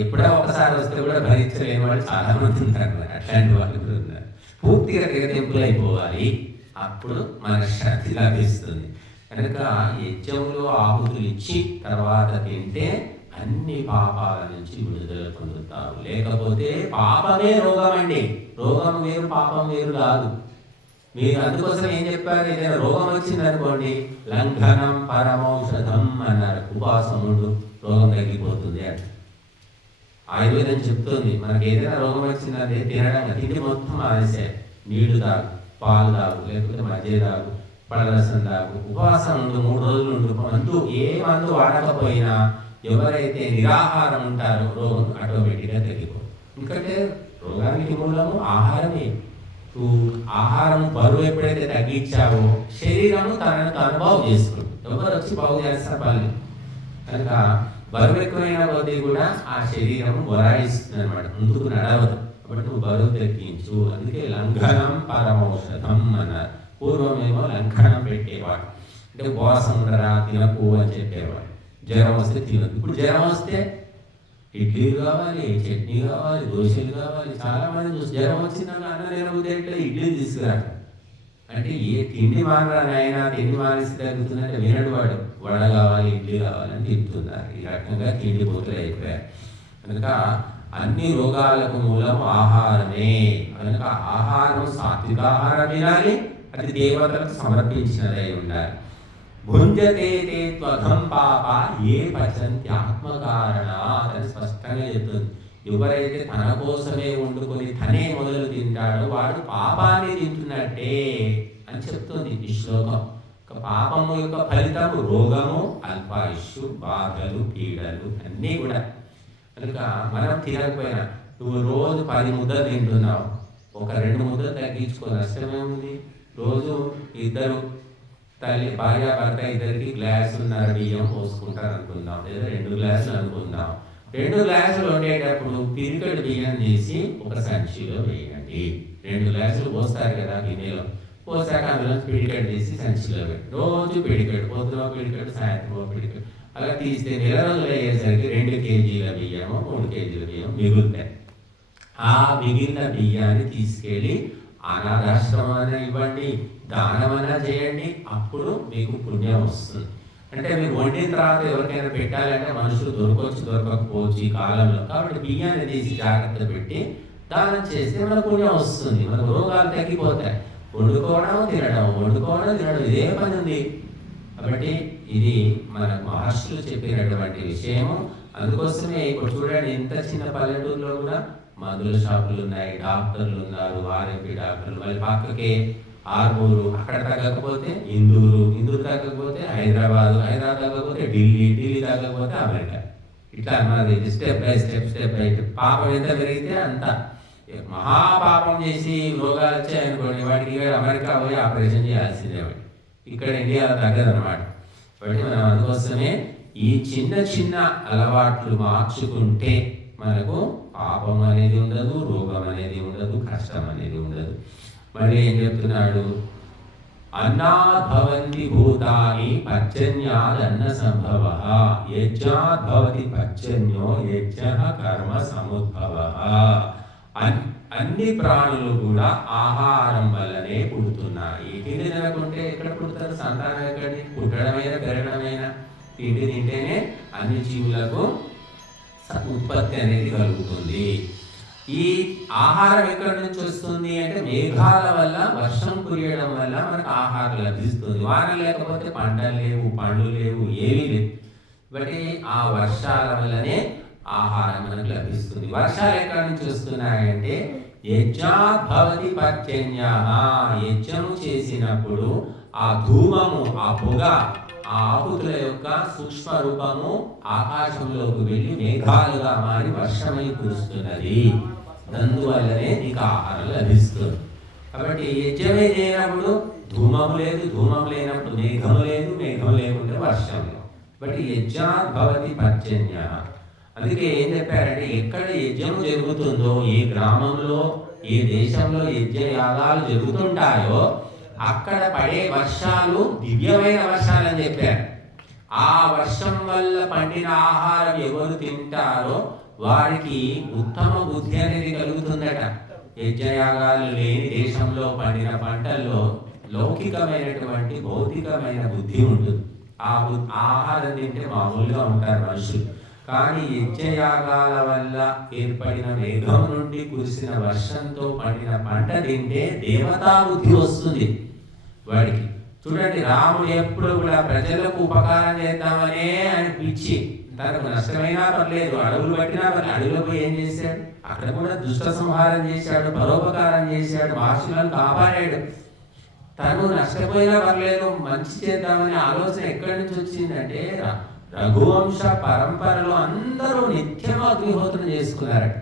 ఎప్పుడో ఒకసారి వస్తే కూడా భరించలేని వాళ్ళు చాలా మంది ఉంటారు. అట్లాంటి వాళ్ళు కూడా ఉన్నారు. పూర్తిగా తెగతింపులు అయిపోవాలి, అప్పుడు మనకు శక్తి లభిస్తుంది. కనుక యజ్ఞంలో ఆహుతులు ఇచ్చి తర్వాత తింటే అన్ని పాపాల నుంచి విడుదల పొందుతారు. లేకపోతే పాపమే రోగం అండి. రోగం వేరు, పాపం వేరు కాదు. మీరు అందుకోసం ఏం చెప్పారు? ఏదైనా రోగం వచ్చింది అనుకోండి, లంఘనం పరమౌషధం అన్నారు. ఉపవాసం ఉండు, రోగం తగ్గిపోతుంది అంటే ఆయుర్వేదం చెప్తుంది. మనకి ఏదైనా రోగం వచ్చిందంటే తినడం, తిండి మొత్తం ఆనేసారు. నీళ్లు తాగు, పాలు తాగు, లేకపోతే మజ్జిగ తాగు, పళ్ళరసం తాగు, ఉపవాసం ఉండు, 3 రోజులు ఉండు. ఏ మందు వాడకపోయినా ఎవరైతే నిరాహారం ఉంటారో రోగం ఆటోమేటిక్గా తగ్గిపోతుంది. ఎందుకంటే రోగానికి మూలము ఆహారమే. ఆహారం బరువు ఎప్పుడైతే తగ్గించావో శరీరము తనను తాను బాగు చేసుకుంటుంది. ఎవరు వచ్చి బాగు చేస్తారు వాళ్ళు. కనుక బరువు ఎక్కువైన కొద్దీ కూడా ఆ శరీరం మొరాయిస్తుంది అనమాట, ముందుకు నడవదు. కాబట్టి నువ్వు బరువు తగ్గించు. అందుకే లంఘనం పరమౌషధం అన్నారు. పూర్వమేమో లంఘనం పెట్టేవాడు, అంటే ఉపవాసం ఉండరా, తినకు అని చెప్పేవాడు. జ్వరం వస్తే తినదు. ఇప్పుడు జ్వరం వస్తే ఇడ్లీలు కావాలి, చట్నీ కావాలి, దోశలు కావాలి. చాలా మంది చూసి జ్వరం వచ్చిందని అన్న తినబుద్ధి ఇడ్లీలు తీసుకురాడు. అంటే ఏ తిండి మానరాయన, తిండి మానేసి తగ్గుతుందంటే వినడు వాడు. వడ కావాలి, ఇడ్లీ కావాలని తింటున్నారు. ఈ రకంగా తిండి పోతులు అయిపోయారు. కనుక అన్ని రోగాలకు మూలం ఆహారమే. కనుక ఆహారం సాత్వికాహారం తినాలి, అది దేవతలకు సమర్పించినదై ఉండాలి. భుంజతే తే త్వఘం పాప ఏ పచంతి ఆత్మకారణ అని స్పష్టంగా చెప్తుంది. ఎవరైతే తన కోసమే వండుకొని తనే మొదలు తింటాడో వాడు పాపాన్ని తింటున్నట్టే అని చెప్తుంది ఈ శ్లోకం. పాపము యొక్క ఫలితము రోగము, అల్పాయుష్యు, బాధలు, పీడలు అన్నీ కూడా. కనుక మనం తినకపోయినా నువ్వు రోజు 10 ముద్దలు తింటున్నావు, ఒక 2 ముద్దలు తగ్గించుకో, నష్టమే ఉంది. రోజు ఇద్దరు తల్లి భార్య భర్త ఇద్దరికి గ్లాసున్నర బియ్యం పోసుకుంటారు అనుకుందాం, లేదా 2 గ్లాసులు అనుకుందాం. 2 గ్లాసులు వండేటప్పుడు పిరికెడు బియ్యం తీసి ఒక సంచిలో వేయండి. 2 గ్లాసులు పోస్తారు కదా గిన్నెలో, పోసాక అందులో పిడికెడు తీసి సంచిలో పెట్టి రోజు పిడికెడు, పొద్దున పిడికెడు, సాయంత్రం పిడికెడు, అలా తీస్తే నెల రోజులు అయ్యేసరికి 2 కేజీల బియ్యము 3 కేజీల బియ్యం మిగులుతాయి. ఆ మిగిలిన బియ్యాన్ని తీసుకెళ్ళి అనాథాశ్రమాన్ని ఇవ్వండి, దానమైనా చేయండి, అప్పుడు మీకు పుణ్యం వస్తుంది. అంటే మీరు వండిన తర్వాత ఎవరికైనా పెట్టాలంటే మనుషులు దొరకపోవచ్చు ఈ కాలంలో. కాబట్టి బియ్యాన్ని తీసి జాగ్రత్త పెట్టి దానం చేస్తే మనకు పుణ్యం వస్తుంది, మన రోగాలు తగ్గిపోతాయి. వండుకోవడం తినడం ఇదే పని ఉంది. కాబట్టి ఇది మన మహర్షులు చెప్పినటువంటి విషయము. అందుకోసమే ఇప్పుడు చూడండి, ఇంత చిన్న పల్లెటూరులో కూడా మందుల షాపులు ఉన్నాయి, డాక్టర్లు ఉన్నారు, ఆర్ఎంపీ డాక్టర్లు. మళ్ళీ పక్కకే ఆర్మూరు, అక్కడ తగ్గకపోతే ఇందూరు తగ్గకపోతే హైదరాబాద్ తగ్గకపోతే ఢిల్లీ తగ్గకపోతే అమెరికా. ఇట్లా మనది స్టెప్ బై స్టెప్. పాపం ఎంత పెరిగితే అంత. మహాపాపం చేసి రోగాలు వచ్చాయనుకోండి, వాటికి అమెరికా పోయి ఆపరేషన్ చేయాల్సిందే. ఇక్కడ ఇండియాలో తగ్గదన్నమాట. కాబట్టి మనం అందుకోసమే ఈ చిన్న అలవాట్లు మార్చుకుంటే మనకు పాపం అనేది ఉండదు, రోగం అనేది ఉండదు, కష్టం అనేది ఉండదు. మళ్ళీ ఏం చెప్తున్నాడు? అన్నాద్భవంతి భూతాని పర్జన్యాదన్న సంభవ యజ్ఞాద్భవతి పర్జన్యో యజ్ఞ కర్మ సముద్భవ. అన్ని ప్రాణులు కూడా ఆహారం వల్లనే పుడుతున్నాయి. తిండి తినకుంటే ఎక్కడ పుడతారు? సంతానం ఎక్కడి? పుట్టడమైనా పెరగడమైనా తిండి తింటేనే అన్ని జీవులకు ఉత్పత్తి అనేది కలుగుతుంది. ఈ ఆహారం ఎక్కడి నుంచి వస్తుంది అంటే మేఘాల వల్ల, వర్షం కురియడం వల్ల మనకు ఆహారం లభిస్తుంది. వాన లేకపోతే పంటలు లేవు, పండ్లు లేవు, ఏమీ లేవు. బట్టి ఆ వర్షాల వల్లనే ఆహారం మనకు లభిస్తుంది. వర్షాలు ఎక్కడి నుంచి వస్తున్నాయంటే యజ్ఞాద్భవతి పర్జన్యః. యజ్ఞము చేసినప్పుడు ఆ ధూమము, ఆ పొగ, ఆ ఆహుతుల యొక్క సూక్ష్మ రూపము ఆకాశంలోకి వెళ్ళి మేఘాలుగా మారి వర్షమై కురుస్తున్నది. అందువల్లనే నీకు ఆహారం లభిస్తుంది. కాబట్టి యజ్ఞమే చేయనప్పుడు ధూమము లేదు, ధూమం లేనప్పుడు మేఘము లేదు, మేఘం లేకుంటే వర్షం లేదు. బట్ యజ్ఞాద్భవతి పర్జన్యః. అందుకే ఏం చెప్పారంటే, ఎక్కడ యజ్ఞం జరుగుతుందో, ఏ గ్రామంలో, ఏ దేశంలో యజ్ఞయాగాలు జరుగుతుంటాయో అక్కడ పడే వర్షాలు దివ్యమైన వర్షాలు అని చెప్పారు. ఆ వర్షం వల్ల పండిన ఆహారం ఎవరు తింటారో వారికి ఉత్తమ బుద్ధి అనేది కలుగుతుందట. యజ్ఞయాగాలు లేని దేశంలో పండిన పంటల్లో లౌకికమైనటువంటి భౌతికమైన బుద్ధి ఉంటుంది. ఆ ఆహారం తింటే మామూలుగా ఉంటారు మనుషులు. కానీ యజ్ఞయాగాల వల్ల ఏర్పడిన మేఘం నుండి కురిసిన వర్షంతో పండిన పంట తింటే దేవతా బుద్ధి వస్తుంది వాడికి. చూడండి, రాముడు ఎప్పుడు కూడా ప్రజలకు ఉపకారం చేద్దామనే అనిపించి, తనకు నష్టమైనా పర్లేదు, అడవులు పట్టినా పర్లేదు, అడవిలో పోయి ఏం చేశాడు? అక్కడ కూడా దుష్ట సంహారం చేశాడు, పరోపకారం చేశాడు, మహర్షులను కాపాడాడు. తను నష్టపోయినా పర్లేదు, మంచి చేద్దామనే ఆలోచన ఎక్కడి నుంచి వచ్చిందంటే, రఘువంశ పరంపరలో అందరూ నిత్యం అగ్నిహోత్రం చేసుకున్నారట.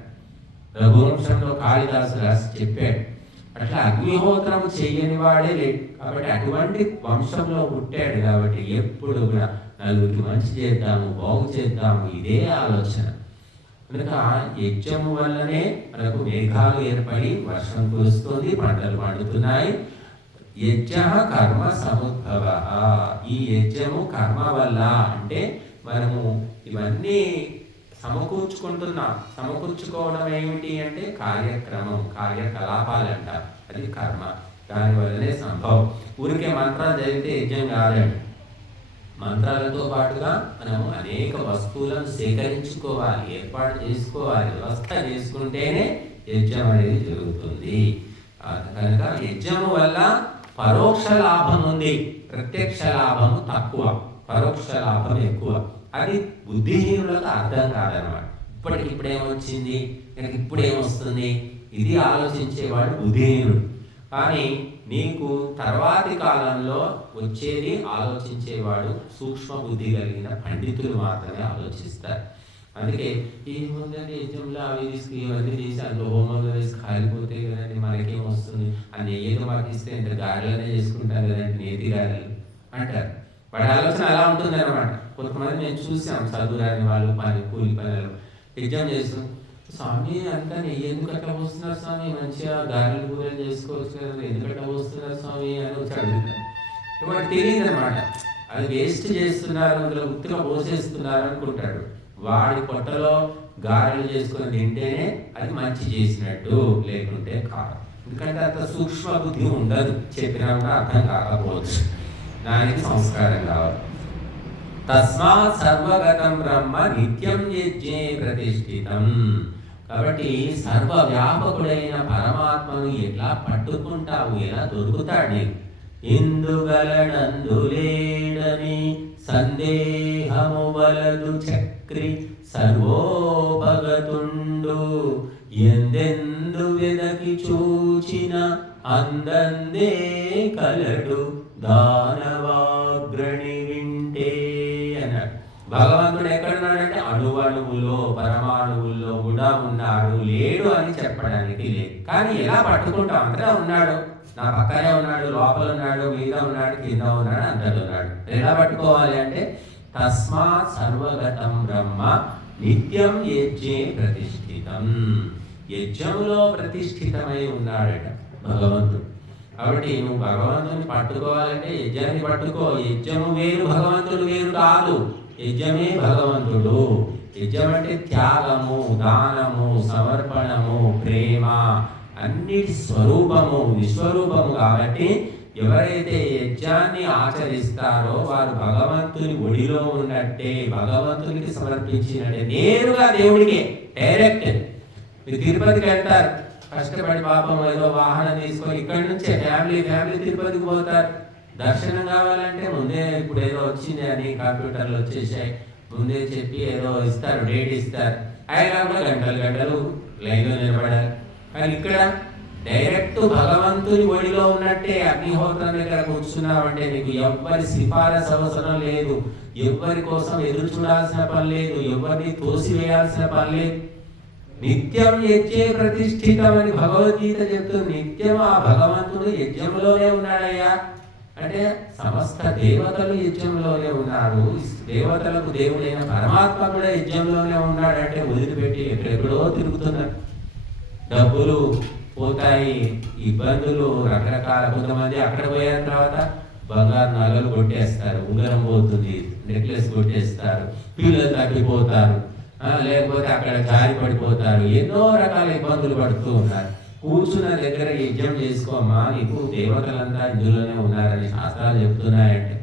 రఘువంశంలో కాళిదాసు రాసి చెప్పాడు. అట్లా అగ్నిహోత్రం చెయ్యని వాడే లేడు. కాబట్టి అటువంటి వంశంలో పుట్టాడు కాబట్టి ఎప్పుడు కూడా నలుగురికి మంచి చేద్దాము, బాగు చేద్దాము, ఇదే ఆలోచన. కనుక యజ్ఞము వల్లనే మనకు మేఘాలు ఏర్పడి వర్షం కురుస్తుంది, పంటలు పండుతున్నాయి. యజ్ఞ కర్మ సముద్భవ. ఈ యజ్ఞము కర్మ వల్ల అంటే మనము ఇవన్నీ సమకూర్చుకుంటున్నాం. సమకూర్చుకోవడం ఏమిటి అంటే కార్యక్రమం, కార్యకలాపాలు అంటారు, అది కర్మ. దానివల్లనే సంభవం. ఊరికే మంత్రాలు చదివితే యజ్ఞం కాదండి. మంత్రాలతో పాటుగా మనము అనేక వస్తువులను సేకరించుకోవాలి, ఏర్పాటు చేసుకోవాలి, వ్యవస్థ చేసుకుంటేనే యజ్ఞం అనేది జరుగుతుంది. కనుక యజ్ఞము వల్ల పరోక్ష లాభం ఉంది, ప్రత్యక్ష లాభము తక్కువ, పరోక్ష లాభం ఎక్కువ. అది బుద్ధిహీనులకు అర్థం కాదనమాట. ఇప్పుడేమొచ్చింది, ఇప్పుడేమొస్తుంది, ఇది ఆలోచించేవాడు బుద్ధిహీనుడు. కానీ నీకు తర్వాతి కాలంలో వచ్చేది ఆలోచించేవాడు సూక్ష్మ బుద్ధి కలిగిన పండితులు మాత్రమే ఆలోచిస్తారు. అందుకే ఈ ముందండి యజ్ఞంలో అవి తీసుకు ఇవన్నీ తీసి అందులో హోమంలో వేసి కాలిపోతే కదండి మనకేం వస్తుంది, ఆ నెయ్యితో మాకిస్తే ఇంత గారెలనే చేసుకుంటారు కదండి, నేతి గారెలు అంటారు. వాడి ఆలోచన అలా ఉంటుంది అనమాట. కొంతమంది మేము చూసాం, చదువురాని వాళ్ళు కూలి పనులు యజ్ఞం చేస్తాం. స్వామి అంతా నెయ్యి ఎందుకు అట్లా పోస్తున్నారు స్వామి, మంచిగా గారెలు కూరలు చేసుకోవచ్చు కదా, ఎందుకు అట్లా పోస్తున్నారు స్వామి అని వచ్చి అడుగుతారు. వాడు తెలియదు అనమాట, అది వేస్ట్ చేస్తున్నారు, అందులో ఉత్తుగా పోసేస్తున్నారు అనుకుంటాడు. వాడి పొట్టలో గారెలు చేసుకుని తింటేనే అది మంచి చేసినట్టు, లేకుంటే కాదు. ఎందుకంటే అంత సూక్ష్మ బుద్ధి ఉండదు, చెప్పినా కూడా అర్థం కాకపోవచ్చు. దానికి సంస్కారం కావాలి. తస్మాత్ సర్వగతం బ్రహ్మ నిత్యం యజ్ఞే ప్రతిష్ఠితం. కాబట్టి సర్వవ్యాపకుడైన పరమాత్మను ఎట్లా పట్టుకుంటావు, ఎలా దొరుకుతాడు నీకు? ఇందుగలడందులేడని సందేహము వలదు చక్రి సర్వోపగతుండు, ఎందెందు వెదకి చూచిన అందందే కలడు దానవాగ్రణి వింటే అన్నాడు. భగవంతుడు ఎక్కడున్నాడంటే అణువణువులో, పరమాణువుల్లో కూడా ఉన్నాడు, లేడు అని చెప్పడానికి లేదు. కానీ ఎలా పట్టుకుంటాం? అంతటా ఉన్నాడు, నా పక్కనే ఉన్నాడు, లోపల ఉన్నాడు, మీద ఉన్నాడు, కింద ఉన్నాడు, అంతటా ఉన్నాడు. ఎలా పట్టుకోవాలి అంటే తస్మాత్ సర్వగతం బ్రహ్మ నిత్యం యజ్ఞే ప్రతిష్ఠితం. యజ్ఞములో ప్రతిష్ఠితమై ఉన్నాడట భగవంతుడు. కాబట్టి నువ్వు భగవంతుని పట్టుకోవాలంటే యజ్ఞాన్ని పట్టుకో. యజ్ఞము వేరు, భగవంతుడు వేరు కాదు. యజ్ఞమే భగవంతుడు. యజ్ఞం అంటే త్యాగము, దానము, సమర్పణము, ప్రేమ, అన్నిటి స్వరూపము, విశ్వరూపము. కాబట్టి ఎవరైతే యజ్ఞాన్ని ఆచరిస్తారో వారు భగవంతుని ఒడిలో ఉన్నట్టే, భగవంతునికి సమర్పించినట్టే, నేరుగా దేవుడికే డైరెక్ట్. మీరు తిరుపతికి వెళ్తారు, కష్టపడి పాపం ఏదో వాహనం తీసుకొని ఇక్కడి నుంచే ఫ్యామిలీ తిరుపతికి పోతారు. దర్శనం కావాలంటే ముందే, ఇప్పుడు ఏదో వచ్చింది అని కంప్యూటర్లు వచ్చేసాయి, ముందే చెప్పి ఏదో ఇస్తారు, డేట్ ఇస్తారు. అయినా కూడా గంటలు లైన్లో నిలబడాలి. కానీ ఇక్కడ డైరెక్ట్ భగవంతుని ఒడిలో ఉన్నట్టే. అగ్నిహోత్రం దగ్గర కూర్చున్నావంటే నీకు ఎవ్వరి సిఫారసు అవసరం లేదు, ఎవ్వరి కోసం ఎదురు చూడాల్సిన పని లేదు, ఎవరిని తోసివేయాల్సిన పని లేదు. నిత్యం యజ్ఞే ప్రతిష్ఠితం అని భగవద్గీత చెప్తుంది. నిత్యం ఆ భగవంతుడు యజ్ఞంలోనే ఉన్నాడయ్యా. అంటే సమస్త దేవతలు యజ్ఞంలోనే ఉన్నారు. దేవతలకు దేవుడైన పరమాత్మ కూడా యజ్ఞంలోనే ఉన్నాడంటే వదిలిపెట్టి ఎక్కడెక్కడో తిరుగుతున్నారు. డబ్బులు పోతాయి, ఇబ్బందులు రకరకాల. కొంతమంది అక్కడ పోయిన తర్వాత బంగారు నగలు కొట్టేస్తారు, ఉంగరం పోతుంది, నెక్లెస్ కొట్టేస్తారు, పిల్లలు తగ్గిపోతారు, లేకపోతే అక్కడ జారి పడిపోతారు. ఎన్నో రకాల ఇబ్బందులు పడుతూ ఉన్నారు. కూర్చున్న దగ్గర యజ్ఞం చేసుకోమ్మా, నీకు దేవతలంతా ఇందులోనే ఉన్నారని శాస్త్రాలు చెప్తున్నాయంటే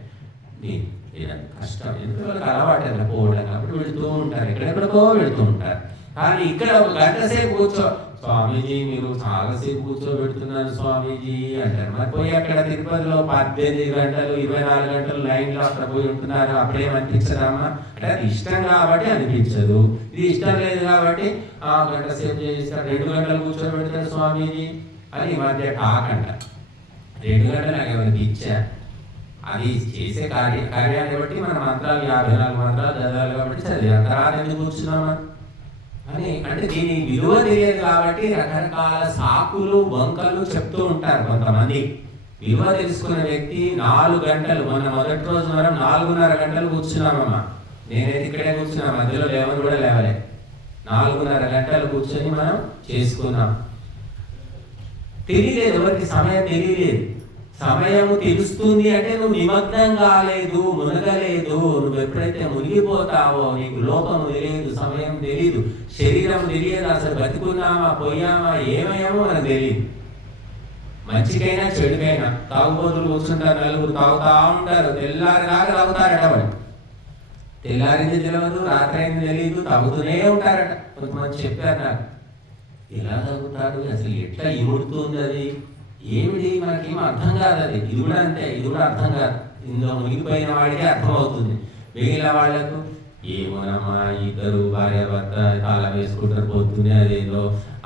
కష్టం. ఎందుకు అలవాటు అట్లా పోవడం కాబట్టి వెళుతూ ఉంటారు, ఎక్కడెక్కడికో వెళుతూ ఉంటారు. కానీ ఇక్కడ ఒక గంట సేపు కూర్చో, స్వామీజీ మీరు చాలాసేపు కూర్చోబెడుతున్నారు స్వామీజీ అంటారు. మరి పోయి అక్కడ తిరుపతిలో 18 గంటలు 24 గంటలు లైన్లో అక్కడ పోయి ఉంటున్నారు, అప్పుడేమనిపించదమ్మా అంటే అది ఇష్టం కాబట్టి అనిపించదు. ఇది ఇష్టం లేదు కాబట్టి గంట సేపు చేస్తారు, 2 గంటలు కూర్చోబెడతారు స్వామీజీ అని ఈ మధ్య టాకంట. 2 గంటలు నాకు ఎవరికి ఇచ్చా, అది చేసే కార్యాన్ని బట్టి మన మంత్రాలు 54 మంత్రాలు చదవాలి కాబట్టి చదివా. తర్వాత ఎందుకు కూర్చున్నామా? అని అంటే దీని విలువ తెలియదు కాబట్టి రకరకాల సాకులు వంకలు చెప్తూ ఉంటారు కొంతమంది. విలువ తెలుసుకున్న వ్యక్తి 4 గంటలు, మొదటి రోజు మనం 4:30 గంటలు కూర్చున్నామమ్మా. నేనైతే ఇక్కడే కూర్చున్నా, మధ్యలో లేవని కూడా లేవలే. 4:30 గంటలు కూర్చొని మనం చేసుకున్నాం. తెలియలేదు, ఎవరికి సమయం తెలియలేదు. సమయము తెలుస్తుంది అంటే నువ్వు నిమగ్నం కాలేదు, మునగలేదు. నువ్వు ఎప్పుడైతే మునిగిపోతావో నీకు లోకము తెలియదు, సమయం తెలియదు, శరీరం తెలియదు, అసలు బతుకున్నామా పోయామా ఏమయ్యామో మనకు తెలియదు. మంచికైనా చెడుకైనా తాగుబోతులు కూర్చుంటారు, నలుగురు తాగుతా ఉంటారు, తెల్లారిలాగా తాగుతారట. వాళ్ళు తెల్లారింది తెలియదు, రాత్రి అయింది తెలియదు, తాగుతూనే ఉంటారట. కొంతమంది చెప్పారు నాకు, ఎలా తాగుతారు, అసలు ఎట్లా ఇముడుతుంది, అది ఏమిటి మనకేమో అర్థం కాదు. అది ఇది కూడా అంతే, ఇది కూడా అర్థం కాదు. ఇందులో మునిగిపోయిన వాడికి అర్థం అవుతుంది, మిగిలిన వాళ్లకు ఏమోనమ్మా. ఇద్దరు భార్య భర్త తాళం వేసుకుంటారు, పొద్దునే అదేదో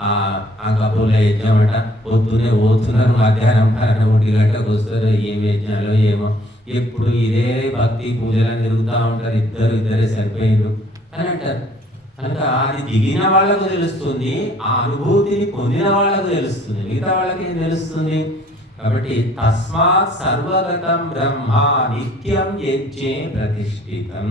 ఆ కప్పులో యజ్ఞమట, పొద్దునే పోతున్నారు, మధ్యాహ్నం 1 గంటలకు వస్తారు. ఏం యజ్ఞాలో ఏమో, ఎప్పుడు ఇదే భక్తి పూజలు తిరుగుతూ ఉంటారు, ఇద్దరే సరిపోయిండ్రు అని అంటారు. కనుక అది దిగిన వాళ్ళకు తెలుస్తుంది, ఆ అనుభూతిని పొందిన వాళ్ళకు తెలుస్తుంది, మిగతా వాళ్ళకి ఏం తెలుస్తుంది. కాబట్టి తస్మాత్ సర్వగతం బ్రహ్మ నిత్యం యజ్ఞే ప్రతిష్ఠితం.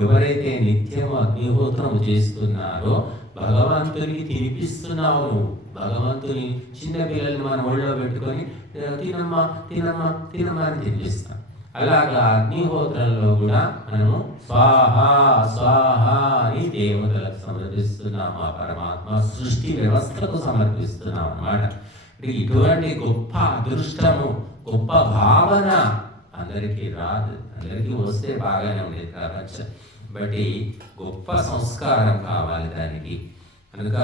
ఎవరైతే నిత్యం అగ్నిహోత్రం చేస్తున్నారో భగవంతునికి తినిపిస్తున్నావు నువ్వు. భగవంతుని చిన్న పిల్లల్ని మన ఒళ్ళో పెట్టుకొని తినమ్మా తినమ్మా తినమ్మా అని తినిపిస్తాం. అలాగా అగ్నిహోత్రంలో కూడా మనము స్వాహ స్వాహ అని దేవతలకు సమర్పిస్తున్నాం, ఆ పరమాత్మ సృష్టి వ్యవస్థకు సమర్పిస్తున్నాం అన్నమాట. ఇటువంటి గొప్ప అదృష్టము, గొప్ప భావన అందరికీ రాదు. అందరికీ వస్తే బాగానే ఉండేది కావచ్చు, బట్ గొప్ప సంస్కారం కావాలి దానికి. కనుక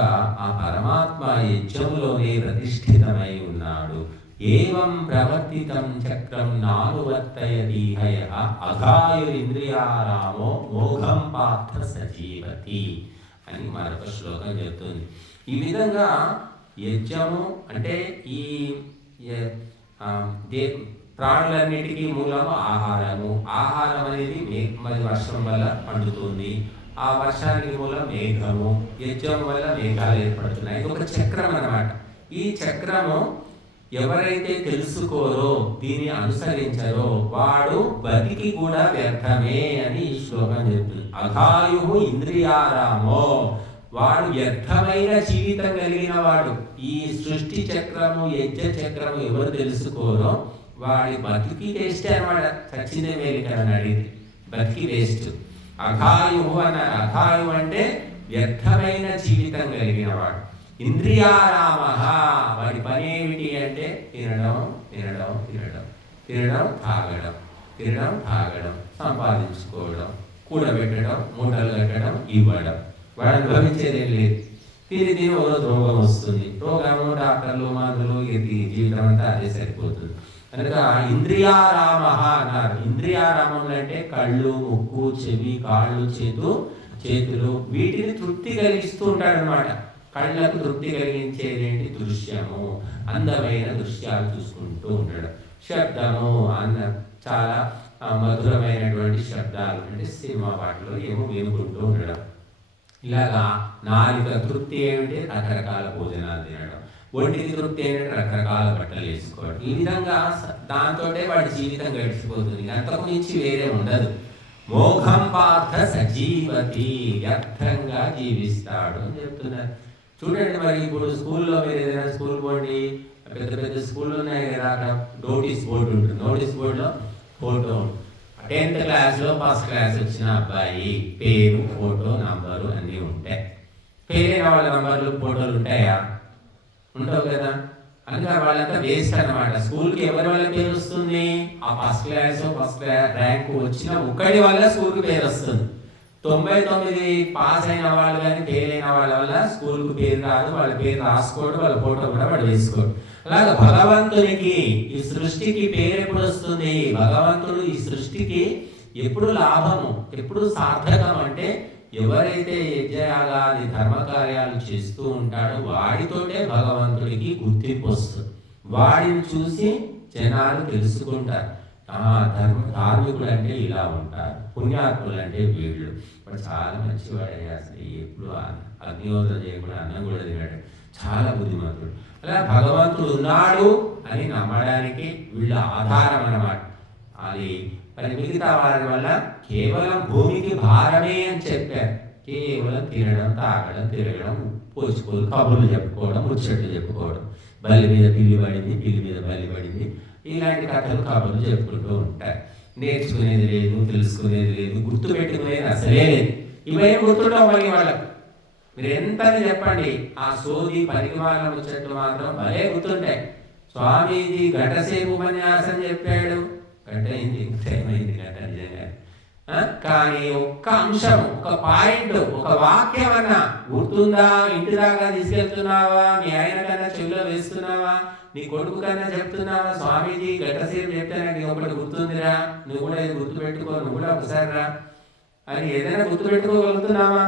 ఆ పరమాత్మ యజ్ఞంలోనే ప్రతిష్ఠితమై ఉన్నాడు. ఏవం ప్రవర్తితం చక్రం నానువర్తయదీహయ అఘాయురింద్రియారామో మోఘం పార్థ సజీవతి అని మరొక శ్లోకం చెప్తుంది. ఈ విధంగా యజ్ఞము అంటే ఈ ప్రాణులన్నిటికీ మూలము ఆహారము. ఆహారం అనేది వర్షం వల్ల పండుతుంది, ఆ వర్షానికి మూలం మేఘము, యజ్ఞం వల్ల మేఘాలు ఏర్పడుతున్నాయి. ఇది ఒక చక్రం అన్నమాట. ఈ చక్రము ఎవరైతే తెలుసుకోరో, దీన్ని అనుసరించరో వాడు బతికి కూడా వ్యర్థమే అని ఈ శ్లోకం చెప్తుంది. అఘాయు ఇంద్రియారామో, వాడు వ్యర్థమైన జీవితం కలిగిన వాడు. ఈ సృష్టి చక్రము యజ్ఞ చక్రము ఎవరు తెలుసుకోరో వాడి బతికి వేస్ట్ అనమాట. చచ్చిందే మేలికని అడిగితే బతికి వేస్ట్. అఘాయు అన్నారు. అఘాయు అంటే వ్యర్థమైన జీవితం కలిగిన వాడు. ఇంద్రియారామ, వాడి పని ఏమిటి అంటే తినడం తినడం తినడం తినడం తాగడం, తినడం తాగడం, సంపాదించుకోవడం, కూడబెట్టడం, మూటలు కట్టడం, ఇవ్వడం. వాడు అనుభవించేదేం లేదు. తిని ఒక రోగం వస్తుంది, రోగము డాక్టర్లు మందులు, ఇది జీవితం అంతా అదే సరిపోతుంది. కనుక ఇంద్రియారామ అన్నారు. ఇంద్రియారామం అంటే కళ్ళు, ముక్కు, చెవి, కాళ్ళు, చేతులు వీటిని తృప్తి కలిగిస్తూ ఉంటాడు అనమాట. కళ్ళకు తృప్తి కలిగించేది ఏంటి? దృశ్యము, అందమైన దృశ్యాలు చూసుకుంటూ ఉండడం. శబ్దము చాలా మధురమైనటువంటి శబ్దాలు అంటే సినిమా పాటలు ఏమో వినుకుంటూ ఉండడం. ఇలాగా నాలుక తృప్తి ఏమిటి? రకరకాల భోజనాలు తినడం. ఒంటికి తృప్తి ఏంటంటే రకరకాల బట్టలు వేసుకోవడం. ఈ విధంగా దాంతోటే వాడి జీవితం గడిచిపోతుంది, అంతకు మించి వేరే ఉండదు. మోఘం పార్థ సజీవతి, వ్యర్థంగా జీవిస్తాడు అని చెప్తున్నారు. చూడండి, మరి ఇప్పుడు స్కూల్లో మీరు ఏదైనా స్కూల్ పోండి, పెద్ద పెద్ద స్కూళ్ళు ఉన్నాయి కదా, నోటీస్ బోర్డు ఉంటుంది. నోటీస్ బోర్డులో ఫోటో, 10th క్లాస్లో ఫస్ట్ క్లాస్ వచ్చిన అబ్బాయి పేరు, ఫోటో, నంబరు అన్నీ ఉంటాయి. పేరైన వాళ్ళ నంబర్లు, ఫోటోలు ఉంటాయా? ఉండవు కదా. అందుకే వాళ్ళంతా వేస్ట్ అనమాట. స్కూల్కి ఎవరి వల్ల పేరు వస్తుంది? ఆ ఫస్ట్ ర్యాంకు వచ్చిన ఒక్కడి వల్ల స్కూల్కి పేరు వస్తుంది. 99 పాస్ అయిన వాళ్ళు కానీ ఫెయిల్ అయిన వాళ్ళ వల్ల స్కూల్కి పేరు రాదు. వాళ్ళ పేరు రాసుకోవడం, వాళ్ళ ఫోటో కూడా వాడు వేసుకోవడం. అలాగే భగవంతునికి, ఈ సృష్టికి పేరు ఎప్పుడు వస్తుంది? భగవంతుడు ఈ సృష్టికి ఎప్పుడు లాభము, ఎప్పుడు సార్థకం అంటే ఎవరైతే యజ్ఞయాగాది ధర్మకార్యాలు చేస్తూ ఉంటాడో వాడితోటే భగవంతుడికి గుర్తింపు వస్తుంది. వాడిని చూసి జనాలు తెలుసుకుంటారు, ధార్మికులు అంటే ఇలా ఉంటారు, పుణ్యాత్ములు అంటే వీళ్ళు. చాలా మంచివాడే, అసలు ఎప్పుడు అగ్నిహోత్రం చేయకుండా అన్నం కూడా తినడు, చాలా బుద్ధిమంతుడు. అలా భగవంతుడు ఉన్నాడు అని నమ్మడానికి వీళ్ళ ఆధారం అన్నమాట. అది మరి మిగతా వారి వల్ల కేవలం భూమికి భారమే అని చెప్పారు. కేవలం తినడం, తాగడం, తిరగడం, పోసుకోవడం, కబుర్లు చెప్పుకోవడం, ముచ్చట్లు చెప్పుకోవడం, బల్లి మీద పిల్లి పడింది, పిల్లి మీద బల్లి పడింది, ఇలాంటి కథలు కబుర్లు చెప్పుకుంటూ ఉంటారు. నేర్చుకునేది లేదు, తెలుసుకునేది లేదు, గుర్తు పెట్టుకునేది అసలే లేదు. ఇవేం గుర్తుండవు మళ్ళీ వాళ్ళకు. మీరు ఎంతని చెప్పండి, ఆ సోది పరిమాణ ముచ్చట్లు మాత్రం భలే గుర్తుంటాయి. స్వామీజీ గంటసేపు ఉపన్యాసం చెప్పాడు, గంట అయింది, ఇంకేమైంది గంట నిజంగా. కానీ ఒక్క అంశం, ఒక పాయింట్, ఒక వాక్యం అన్నా గుర్తుందా? ఇంటి దాకా తీసుకెళ్తున్నావా? మీ ఆయన కన్నా చెవిలో వేస్తున్నావా? నీ కొడుకు కన్నా చెప్తున్నావా? స్వామీజీ గంటసేపు చెప్తే నాకు ఒకటి గుర్తుందిరా, నువ్వు కూడా ఇది గుర్తు పెట్టుకో, నువ్వు కూడా ఒకసారి రా అని ఏదైనా గుర్తు పెట్టుకోగలుగుతున్నావా?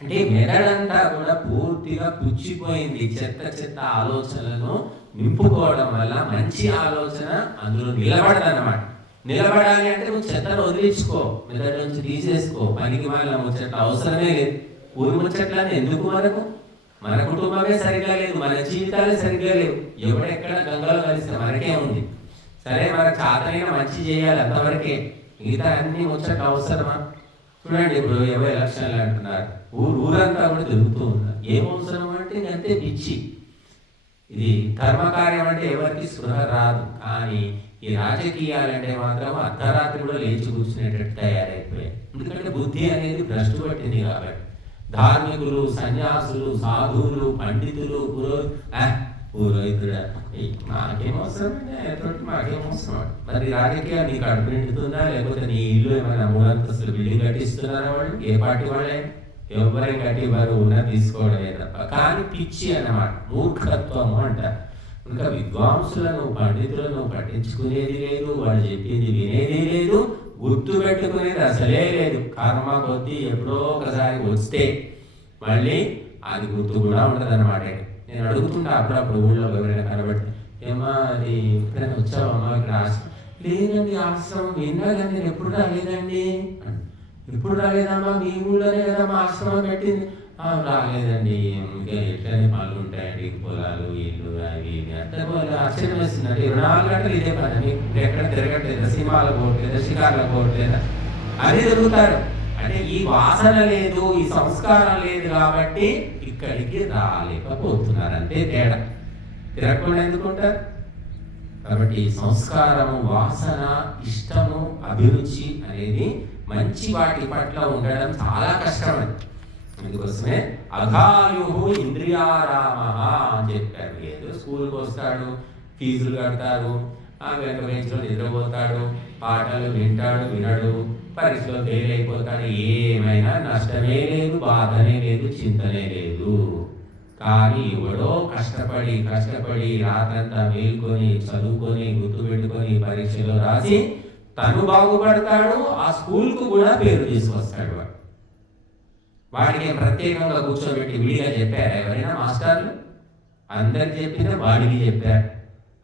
అంటే మెదడంతా కూడా పూర్తిగా పుచ్చిపోయింది. చెత్త చెత్త ఆలోచనలను నింపుకోవడం వల్ల మంచి ఆలోచన అందులో నిలబడదన్నమాట. నిలబడాలి అంటే నువ్వు చెత్తను వదిలించుకో, మెదడు నుంచి తీసేసుకో. పనికి వాళ్ళ ముచ్చట్ల అవసరమే లేదు. ఊరి ముచ్చట్లని ఎందుకు? మన కుటుంబమే సరిగ్గా లేదు, మన జీవితాలే సరిగ్గా లేవు. ఎవడెక్కడ గంగలో కలిస్తే మనకే ఉంది. సరే, మనకు చాతనైన మంచి చేయాలి, అంతవరకే. మిగతా అన్ని ముచ్చట్లు అవసరమా? చూడండి, ఇప్పుడు 20 లక్షలు అంటున్నారు, ఊరంతా కూడా తిరుగుతూ ఉన్నారు. ఏం అవసరం అంటే అంతే పిచ్చి. ఇది ధర్మకార్యం అంటే ఎవరికి స్పృహ రాదు. కానీ ఈ రాజకీయాలంటే మాత్రం అర్ధరాత్రి కూడా లేచి కూర్చునేటట్టు తయారైపోయాయి. ఎందుకంటే బుద్ధి అనేది భ్రష్టు పట్టింది కాబట్టి. ధార్మికులు, సన్యాసులు, సాధువులు, పండితులు, పురోహితుడు మాకేమవసరం అంటే మాకేమవసరం. మరి రాజకీయాలు నీకు అడుగు నిండుతుందా? లేకపోతే నీ ఇల్లు ఏమైనా 3 అంతస్తులు బిల్డింగ్ కట్టిస్తున్నారా? వాళ్ళు ఏ పార్టీ వాళ్ళే? ఎవరి కట్టి వారు ఉన్న తీసుకోవడమే తప్ప. కానీ పిచ్చి అన్నమాట, మూర్ఖత్వము అంటారు. ఇంకా విద్వాంసులను, పండితులను పట్టించుకునేది లేదు, వాళ్ళు చెప్పింది వినేది లేదు, గుర్తు పెట్టుకునేది అసలే లేదు. కర్మ కొద్దీ ఎప్పుడో ఒకసారి వస్తే మళ్ళీ అది గుర్తు కూడా ఉండదు అన్నమాట. నేను అడుగుతుంటా అప్పుడప్పుడు ఊళ్ళో ఎవరైనా కనబడితే, ఏమా అది ఎప్పుడైనా వచ్చావమ్మా ఇక్కడ ఆశ్రమం? లేదండి, ఆశ్రమం విన్నా కానీ నేను ఎప్పుడు రాలేదండి. ఎప్పుడు రాలేదమ్మా? మీ ఊళ్ళోనే కదమ్మా ఆశ్రమం పెట్టింది. రాలేదండి, ఇంకా ఎట్లనే పనులు ఉంటాయండి, పొలాలు, ఇల్లు, అవి అంటే వాళ్ళు ఆశ్చర్యం వేస్తుందండి. 24 గంటలు ఇదే పని, మీకు ఎక్కడ తిరగట్లేదా? సినిమాలకు పోవట్లేదా? షికార్లకు పోవట్లేదా? అది తిరుగుతారు. అంటే ఈ వాసన లేదు, ఈ సంస్కారం లేదు కాబట్టి ఇక్కడికి రాలేకపోతున్నారు, అంతే తేడా. తిరగకుండా ఎందుకుంటారు? కాబట్టి సంస్కారము, వాసన, ఇష్టము, అభిరుచి అనేది మంచి వాటి పట్ల ఉండడం చాలా కష్టం. అందుకోసమే అఘాయు ఇంద్రియారామ అని చెప్పారు. ఏదో స్కూల్కి వస్తాడు, ఫీజులు కడతారు, వెనక బెంచ్లో నిద్రపోతాడు, పాటలు వింటాడు, వినడు, పరీక్షలో ఫెయిల్ అయిపోతాడు. ఏమైనా నష్టమే లేదు, బాధనే లేదు, చింతనే లేదు. కానీ ఎవడో కష్టపడి రాత్రంతా మేల్కొని చదువుకొని గుర్తుపెట్టుకొని పరీక్షలో రాసి తను బాగుపడతాడు, ఆ స్కూల్కు కూడా పేరు తీసుకొస్తాడు. వాడికి ప్రత్యేకంగా కూర్చోబెట్టి విడిగా చెప్పారు ఎవరైనా మాస్టర్లు? అందరికి చెప్పిందే వాడికి చెప్పారు.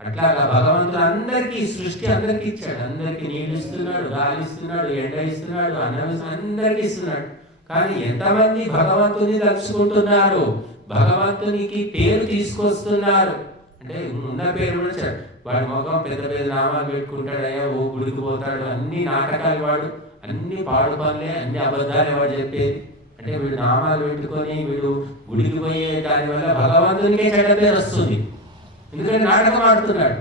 అట్లాగా భగవంతుడు అందరికీ, సృష్టి అందరికీ ఇచ్చాడు. అందరికీ నీళ్ళు ఇస్తున్నాడు, గాలి ఇస్తున్నాడు, ఎండ ఇస్తున్నాడు, అన్నం అందరికీ ఇస్తున్నాడు. కానీ ఎంతమంది భగవంతుని తలుచుకుంటున్నారు, భగవంతునికి పేరు తీసుకొస్తున్నారు? అంటే ఉన్న పేరు కూడా వాడి మొఖం పెద్ద పెద్ద నామాలు పెట్టుకుంటాడయ్యా, ఓ గుడికి పోతాడు, అన్ని నాటకాలు వాడు, అన్ని పాడు పనులే, అన్ని అబద్ధాలే వాడు చెప్పేది. అంటే వీడు నామాలు పెట్టుకొని వీడు గుడికి పోయే దాని వల్ల భగవంతునికే చెడ్డ పేరు వస్తుంది. ఎందుకంటే నాటకం ఆడుతున్నాడు.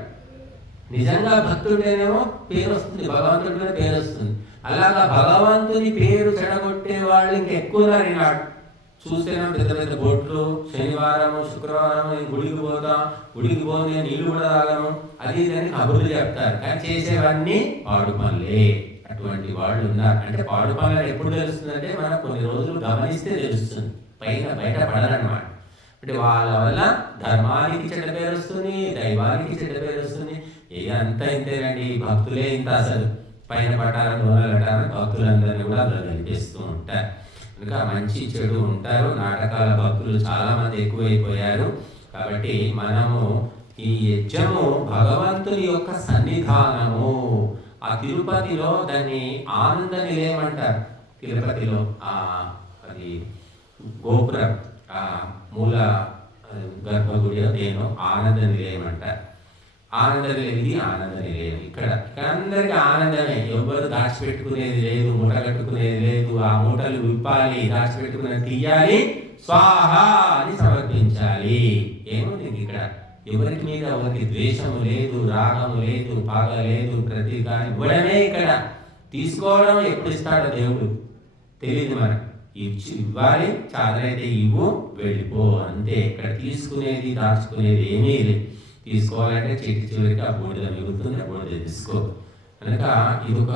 నిజంగా భక్తుడేనేమో పేరు వస్తుంది, భగవంతుడికి పేరు వస్తుంది. అలాగా భగవంతుని పేరు చెడగొట్టే వాళ్ళు ఇంకెక్కువ ఈనాడు. చూస్తేనే పెద్ద పెద్ద బొట్లు, శనివారము, శుక్రవారం గుడికి పోతాం, గుడికి పోతే నీళ్ళు కూడా తాగము, అది ఇదని కబుర్లు చెప్తారు. కానీ చేసేవన్నీ పాడు పనులే. అటువంటి వాళ్ళు ఉన్నారు. అంటే పాడు పనులు ఎప్పుడు తెలుస్తుందంటే మనం కొన్ని రోజులు గమనిస్తే తెలుస్తుంది, బయట పడరన్నమాట. అంటే వాళ్ళ వల్ల ధర్మానికి చెడ్డ పేరు వస్తుంది, దైవానికి చెడ్డ పేరు వస్తుంది. అంతా ఇంతేనండి, భక్తులే ఇంత అసలు. పైన పట్టాలని దూరాలని భక్తులందరినీ కూడా అందులో కనిపిస్తూ ఉంటారు. ఇంకా మంచి చెడు ఉంటారు. నాటకాల భక్తులు చాలా మంది ఎక్కువైపోయారు. కాబట్టి మనము ఈ యజ్ఞము భగవంతుని యొక్క సన్నిధానము. ఆ తిరుపతిలో దాన్ని ఆనంద నిలయం అంటారు. తిరుపతిలో అది గోపురం మూల గర్భగుడి నేను ఆనంద నిలయం అంటారు. ఆనంద నిలయం ఆనంద నిలయం. ఇక్కడ అందరికీ ఆనందమే. ఎవరు దాచిపెట్టుకునేది లేదు, మూట కట్టుకునేది లేదు. ఆ మూటలు విప్పాలి, దాచిపెట్టుకునేది తీయాలి, స్వాహా అని సమర్పించాలి. ఏముంది ఇక్కడ? ఎవరికి మీద ఎవరికి ద్వేషము లేదు, రాగము లేదు, పగ లేదు, ప్రతీకారం ఇవ్వడమే. ఇక్కడ తీసుకోవడం ఎప్పుడు ఇస్తాడో దేవుడు తెలియదు మనకు. ఇవ్వాలి, చాలైతే ఇవ్వు, వెళ్ళిపో, అంతే. ఇక్కడ తీసుకునేది దాచుకునేది ఏమీ లేదు. తీసుకోవాలంటే చెట్టు చివరికి ఆ బూడిద మిగులుతుంది, ఆ బూడిద తీసుకో. కనుక ఇది ఒక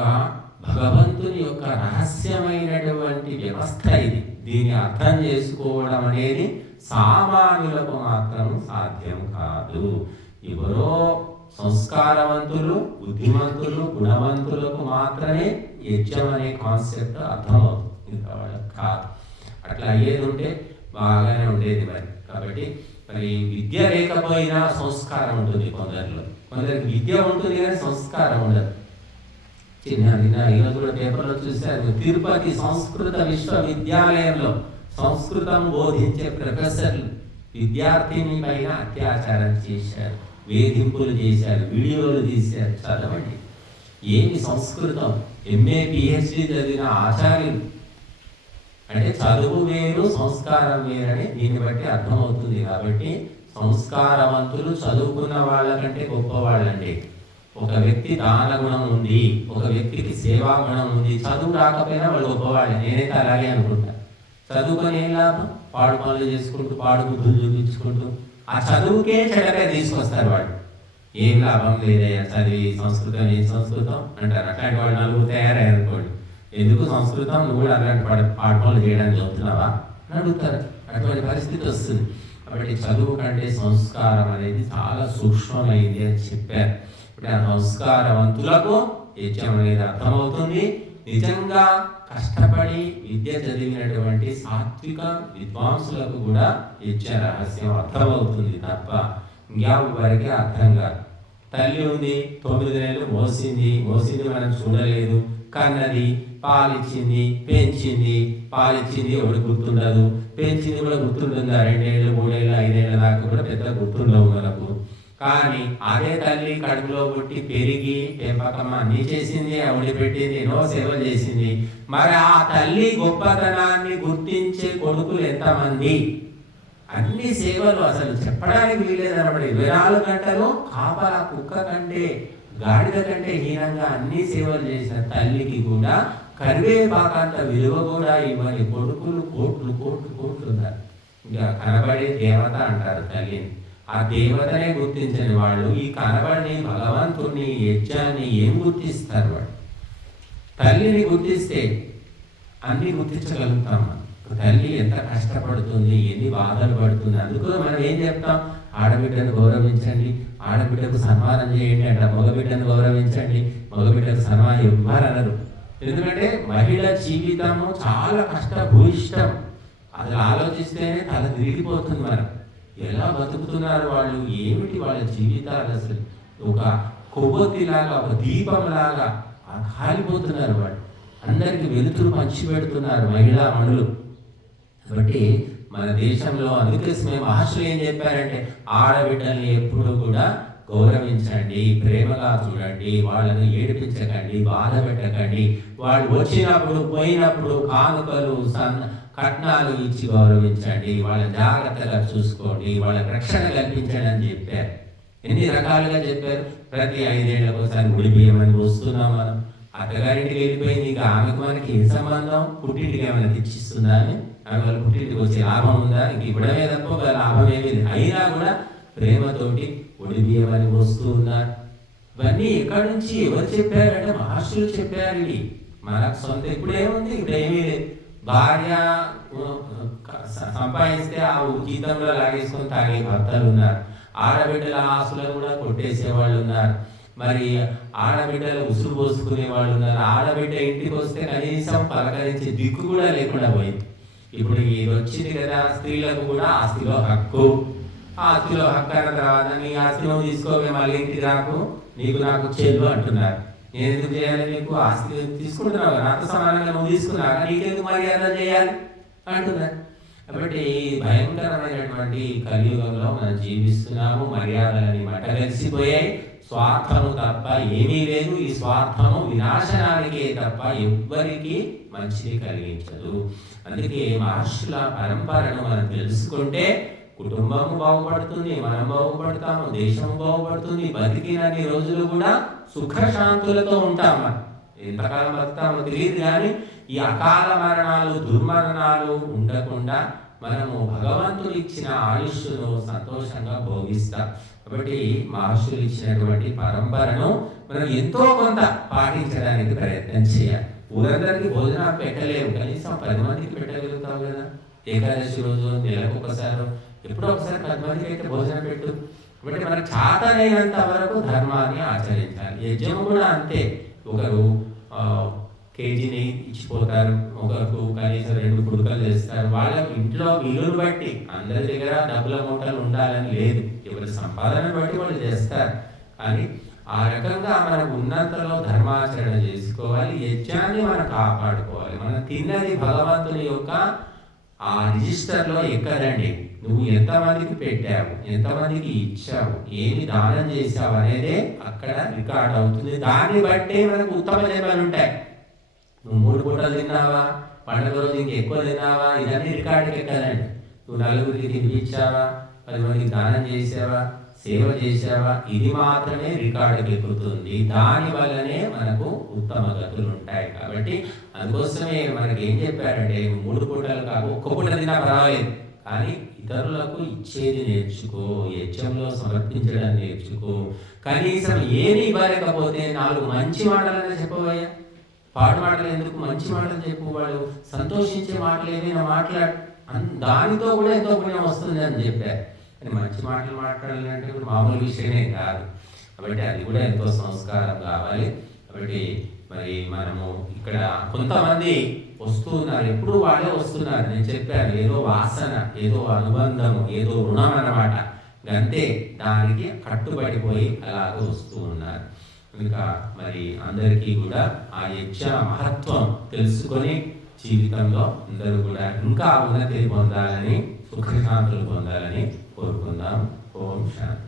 భగవంతుని యొక్క రహస్యమైనటువంటి వ్యవస్థ. ఇది దీన్ని అర్థం చేసుకోవడం అనేది సామాన్యులకు మాత్రం సాధ్యం కాదు. ఎవరో సంస్కారవంతులు, బుద్ధిమంతులు, గుణవంతులకు మాత్రమే యజ్ఞం అనే కాన్సెప్ట్ అర్థమవుతుంది, కాదు. అట్లా అయ్యేది ఉంటే బాగానే ఉండేది మరి. కాబట్టి మరి విద్య లేకపోయినా సంస్కారం ఉంటుంది కొందరిలో. కొందరికి విద్య ఉంటుంది కానీ సంస్కారం ఉండదు. ఈరోజు కూడా పేపర్లో చూశారు, తిరుపతి సంస్కృత విశ్వవిద్యాలయంలో సంస్కృతం బోధించే ప్రొఫెసర్లు విద్యార్థిని పైన అత్యాచారం చేశారు, వేధింపులు చేశారు, వీడియోలు తీశారు. చదవండి, ఏమి సంస్కృతం. ఎంఏ పిహెచ్డి చదివిన ఆచార్యులు. అంటే చదువు వేరు, సంస్కారం వేరని దీన్ని బట్టి అర్థమవుతుంది. కాబట్టి సంస్కారవంతులు చదువుకున్న వాళ్ళకంటే గొప్పవాళ్ళండి. ఒక వ్యక్తి దాన గుణం ఉంది, ఒక వ్యక్తికి సేవా గుణం ఉంది, చదువు రాకపోయినా వాళ్ళు గొప్పవాళ్ళే. నేనైతే అలాగే అనుకుంటా. చదువుకొని ఏం లాభం? పాడు పనులు చేసుకుంటూ, పాడు బుద్ధులు చూపించుకుంటూ ఆ చదువుకే చెడగా తీసుకొస్తారు వాళ్ళు. ఏం లాభం లేదయ్యా చదివి, సంస్కృతం ఏం సంస్కృతం అంటారు. అట్లాంటి వాళ్ళు నలుగురు తయారయ్యారనుకోండి, ఎందుకు సంస్కృతం, నువ్వు కూడా అలాంటి పాడు పనులు చేయడానికి చదువుతున్నావా అని అడుగుతారు. అటువంటి పరిస్థితి వస్తుంది. కాబట్టి చదువు కంటే సంస్కారం అనేది చాలా సూక్ష్మమైంది అని చెప్పారు. ఇప్పుడు ఆ సంస్కారవంతులకు యజ్ఞం అనేది అర్థమవుతుంది. నిజంగా కష్టపడి విద్య చదివినటువంటి సాత్విక విద్వాంసులకు కూడా యజ్ఞ రహస్యం అర్థమవుతుంది తప్ప ఇంకెవరికి అర్థం కాదు. తల్లి ఉంది, 9 నెలలు మోసింది మనం చూడలేదు, కన్నది, పాలిచ్చింది, పెంచింది. పాలిచ్చింది ఎవరు గుర్తుండదు, పెంచింది కూడా గుర్తుంటుందా? 2 ఏళ్ళు 3 ఏళ్ళు 5 ఏళ్ళ దాకా కూడా పెద్ద గుర్తుండవు మనకు. కానీ అదే తల్లి కడుపులో పుట్టి పెరిగి పెంపకం అన్నీ చేసింది, ఆవిడ పెట్టింది, ఎన్నో సేవలు చేసింది. మరి ఆ తల్లి గొప్పతనాన్ని గుర్తించే కొడుకులు ఎంతమంది? అన్ని సేవలు అసలు చెప్పడానికి వీలేదన్నమాట. 24 గంటలు కాపలా కుక్క కంటే, గాడిద కంటే హీనంగా అన్ని సేవలు చేసిన తల్లికి కూడా కరివేపాకంత విలువ కూడా ఇవ్వని కొడుకులు కోట్లు కోట్లు కోట్లు ఉన్నారు. ఇంకా కనబడే దేవత అంటారు తల్లిని. ఆ దేవతనే గుర్తించని వాళ్ళు ఈ కనబడిని భగవంతుని యజ్ఞాన్ని ఏం గుర్తిస్తారు? వాళ్ళు తల్లిని గుర్తిస్తే అన్ని గుర్తించగలుగుతాం. తల్లి ఎంత కష్టపడుతుంది, ఎన్ని బాధలు పడుతుంది. అందుకు మనం ఏం చెప్తాం? ఆడబిడ్డను గౌరవించండి, ఆడబిడ్డకు సన్మానం చేయండి అంట. మగబిడ్డను గౌరవించండి, మగబిడ్డకు సన్మానం ఇవ్వాలనరు. ఎందుకంటే మహిళ జీవితము చాలా కష్టభూయిష్టం. అది ఆలోచిస్తేనే తల తిరిగిపోతుంది. మనం ఎలా బతుకుతున్నారు వాళ్ళు, ఏమిటి వాళ్ళ జీవితాలు? అసలు ఒక కొవ్వొత్తిలాగా, ఒక దీపంలాగా కాలిపోతున్నారు వాళ్ళు. అందరికి వెలుతురు పంచి పెడుతున్నారు మహిళా మనులు. కాబట్టి మన దేశంలో అందుకోసమే మహర్షులు ఏం చెప్పారంటే, ఆడబిడ్డల్ని ఎప్పుడూ కూడా గౌరవించండి, ప్రేమగా చూడండి, వాళ్ళని ఏడిపించకండి, బాధ పెట్టకండి. వాళ్ళు వచ్చినప్పుడు పోయినప్పుడు కానుకలు కట్నాలు ఇచ్చి గౌరవించండి, వాళ్ళని జాగ్రత్తగా చూసుకోండి, వాళ్ళకి రక్షణ కల్పించండి అని చెప్పారు. ఎన్ని రకాలుగా చెప్పారు. ప్రతి 5 ఏళ్ళకు ఒకసారి గుడి బియ్యమని వస్తున్నాం మనం. అత్తగారింటికి వెళ్ళిపోయింది, ఇక ఆమెకు మనకి ఏ సంబంధం? పుట్టింటికి ఏమైనా తెచ్చిస్తుందా అని? ఆమె వాళ్ళ పుట్టింటికి వచ్చే లాభం ఉందా? ఇంక ఇవ్వడమే తప్ప లాభం ఏమీ లేదు. అయినా కూడా ప్రేమతోటి గుడి బియ్యమని వస్తూ ఉన్నారు. ఇవన్నీ ఎక్కడి నుంచి ఎవరు చెప్పారంటే మహర్షులు చెప్పారు. ఇవి మనకు సొంత ఇప్పుడేముంది? ఇప్పుడేమీ లేదు. భార్య సంపాదిస్తే ఆ జీతంలో లాగేసుకొని తాగే భర్తలు ఉన్నారు. ఆడబిడ్డల ఆస్తులను కూడా కొట్టేసే వాళ్ళు ఉన్నారు. మరి ఆడబిడ్డలు ఉసురు పోసుకునే వాళ్ళు ఉన్నారు. ఆడబిడ్డ ఇంటికి వస్తే కనీసం పలకరించే దిక్కు కూడా లేకుండా పోయింది. ఇప్పుడు ఇది వచ్చింది కదా, స్త్రీలకు కూడా ఆస్తిలో హక్కు. ఆస్తిలో హక్కు అన్న తర్వాత నీ ఆస్తి నువ్వు తీసుకోవే, మళ్ళీ ఇంటికి రాకు, నీకు నాకు చెల్లు అంటున్నారు. నేను ఎందుకు చేయాలి? నీకు ఆస్తి తీసుకుంటున్నావు, నాతో సమానంగా నువ్వు తీసుకున్నావు, నీకెందుకు మర్యాద చేయాలి అంటున్నారు. కాబట్టి భయంకరమైనటువంటి కలియుగంలో మనం జీవిస్తున్నాము. మర్యాదలని మట్టగలిసిపోయాయి. స్వార్థము తప్ప ఏమీ లేదు. ఈ స్వార్థము వినాశనానికే తప్ప ఎవ్వరికి మంచిని కలిగించదు. అందుకే మహర్షుల పరంపరను మనం తెలుసుకుంటే కుటుంబము బాగుపడుతుంది, మనం బాగుపడతాము, దేశం బాగుపడుతుంది. బతికినన్ని రోజులు కూడా సుఖశాంతులతో ఉంటాం. మనం ఎంతకాలం బతుకుతామో తెలియదు, కానీ ఈ అకాల మరణాలు, దుర్మరణాలు ఉండకుండా మనము భగవంతుడు ఇచ్చిన ఆయుష్ను సంతోషంగా భోగిస్తాం. కాబట్టి మహర్షులు ఇచ్చినటువంటి పరంపరను మనం ఎంతో కొంత పాటించడానికి ప్రయత్నం చేయాలి. ఊరందరికీ భోజనాలు పెట్టలేము, కనీసం 10 మందికి పెట్టగలుగుతావు కదా. ఏకాదశి రోజు నెలకు ఒకసారి, ఎప్పుడో ఒకసారి 10 మందికి అయితే భోజనం పెట్టు. కాబట్టి మనకు చాతనైనంత వరకు ధర్మాన్ని ఆచరించాలి. యజ్ఞం కూడా అంతే. ఒకరు కేజీని ఇచ్చిపోతారు, ఒకరు కనీసం 2 కుడుకలు చేస్తారు. వాళ్ళకి ఇంట్లో వీలుని బట్టి, అందరి దగ్గర డబ్బుల మూటలు ఉండాలని లేదు, ఎవరి సంపాదన బట్టి వాళ్ళు చేస్తారు. కానీ ఆ రకంగా మనకు ఉన్నంతలో ధర్మాచరణ చేసుకోవాలి. యజ్ఞాన్ని మనం కాపాడుకోవాలి. మనం తిన్నది భగవంతుని యొక్క ఆ రిజిస్టర్లో ఎక్కదండి. నువ్వు ఎంతమందికి పెట్టావు, ఎంతమందికి ఇచ్చావు, ఏమి దానం చేశావు అనేదే అక్కడ రికార్డ్ అవుతుంది. దాన్ని బట్టే మనకు ఉత్తమ జన్మలు ఉంటాయి. నువ్వు 3 పూటలు తిన్నావా, పండుగ రోజు ఇంకెక్కువ తిన్నావా, ఇదన్నీ రికార్డుకి ఎక్కదండి. నువ్వు నలుగురికి తినిపించావా, 10 మందికి దానం చేసావా, సేవ చేసావా, ఇది మాత్రమే రికార్డుకి ఎక్కుతుంది. దాని వల్లనే మనకు ఉత్తమ గతులు ఉంటాయి. కాబట్టి అందుకోసమే మనకి ఏం చెప్పారంటే, 3 పూటలు కాదు, 1 పూట తిన్నా పర్వాలేదు, కానీ ఇతరులకు ఇచ్చేది నేర్చుకో, యజ్ఞంలో సమర్పించడం నేర్చుకో. కనీసం ఏమి ఇవ్వలేకపోతే 4 మంచి మాటలనే చెప్పబోయా. పాడు మాటలు ఎందుకు, మంచి మాటలు చెప్పు. వాళ్ళు సంతోషించే మాటలు ఏమైనా మాట్లాడు, దానితో కూడా ఎంతో పుణ్యం వస్తుంది అని చెప్పారు. కానీ మంచి మాటలు మాట్లాడాలంటే మామూలు విషయమే కాదు. కాబట్టి అది కూడా ఎంతో సంస్కారం కావాలి. కాబట్టి మరి మనము ఇక్కడ కొంతమంది వస్తున్నారు, ఎప్పుడు వాళ్ళే వస్తున్నారు. నేను చెప్పాను, ఏదో వాసన, ఏదో అనుబంధము, ఏదో రుణం అన్నమాట. అంతే, దానికి కట్టుబడిపోయి అలాగే వస్తూ ఉన్నారు. ఇంకా మరి అందరికీ కూడా ఆ యజ్ఞ మహత్వం తెలుసుకొని జీవితంలో అందరూ కూడా ఇంకా ఉన్నతి పొందాలని, సుఖశాంతులు పొందాలని కోరుకుందాం. ఓం శాంతి.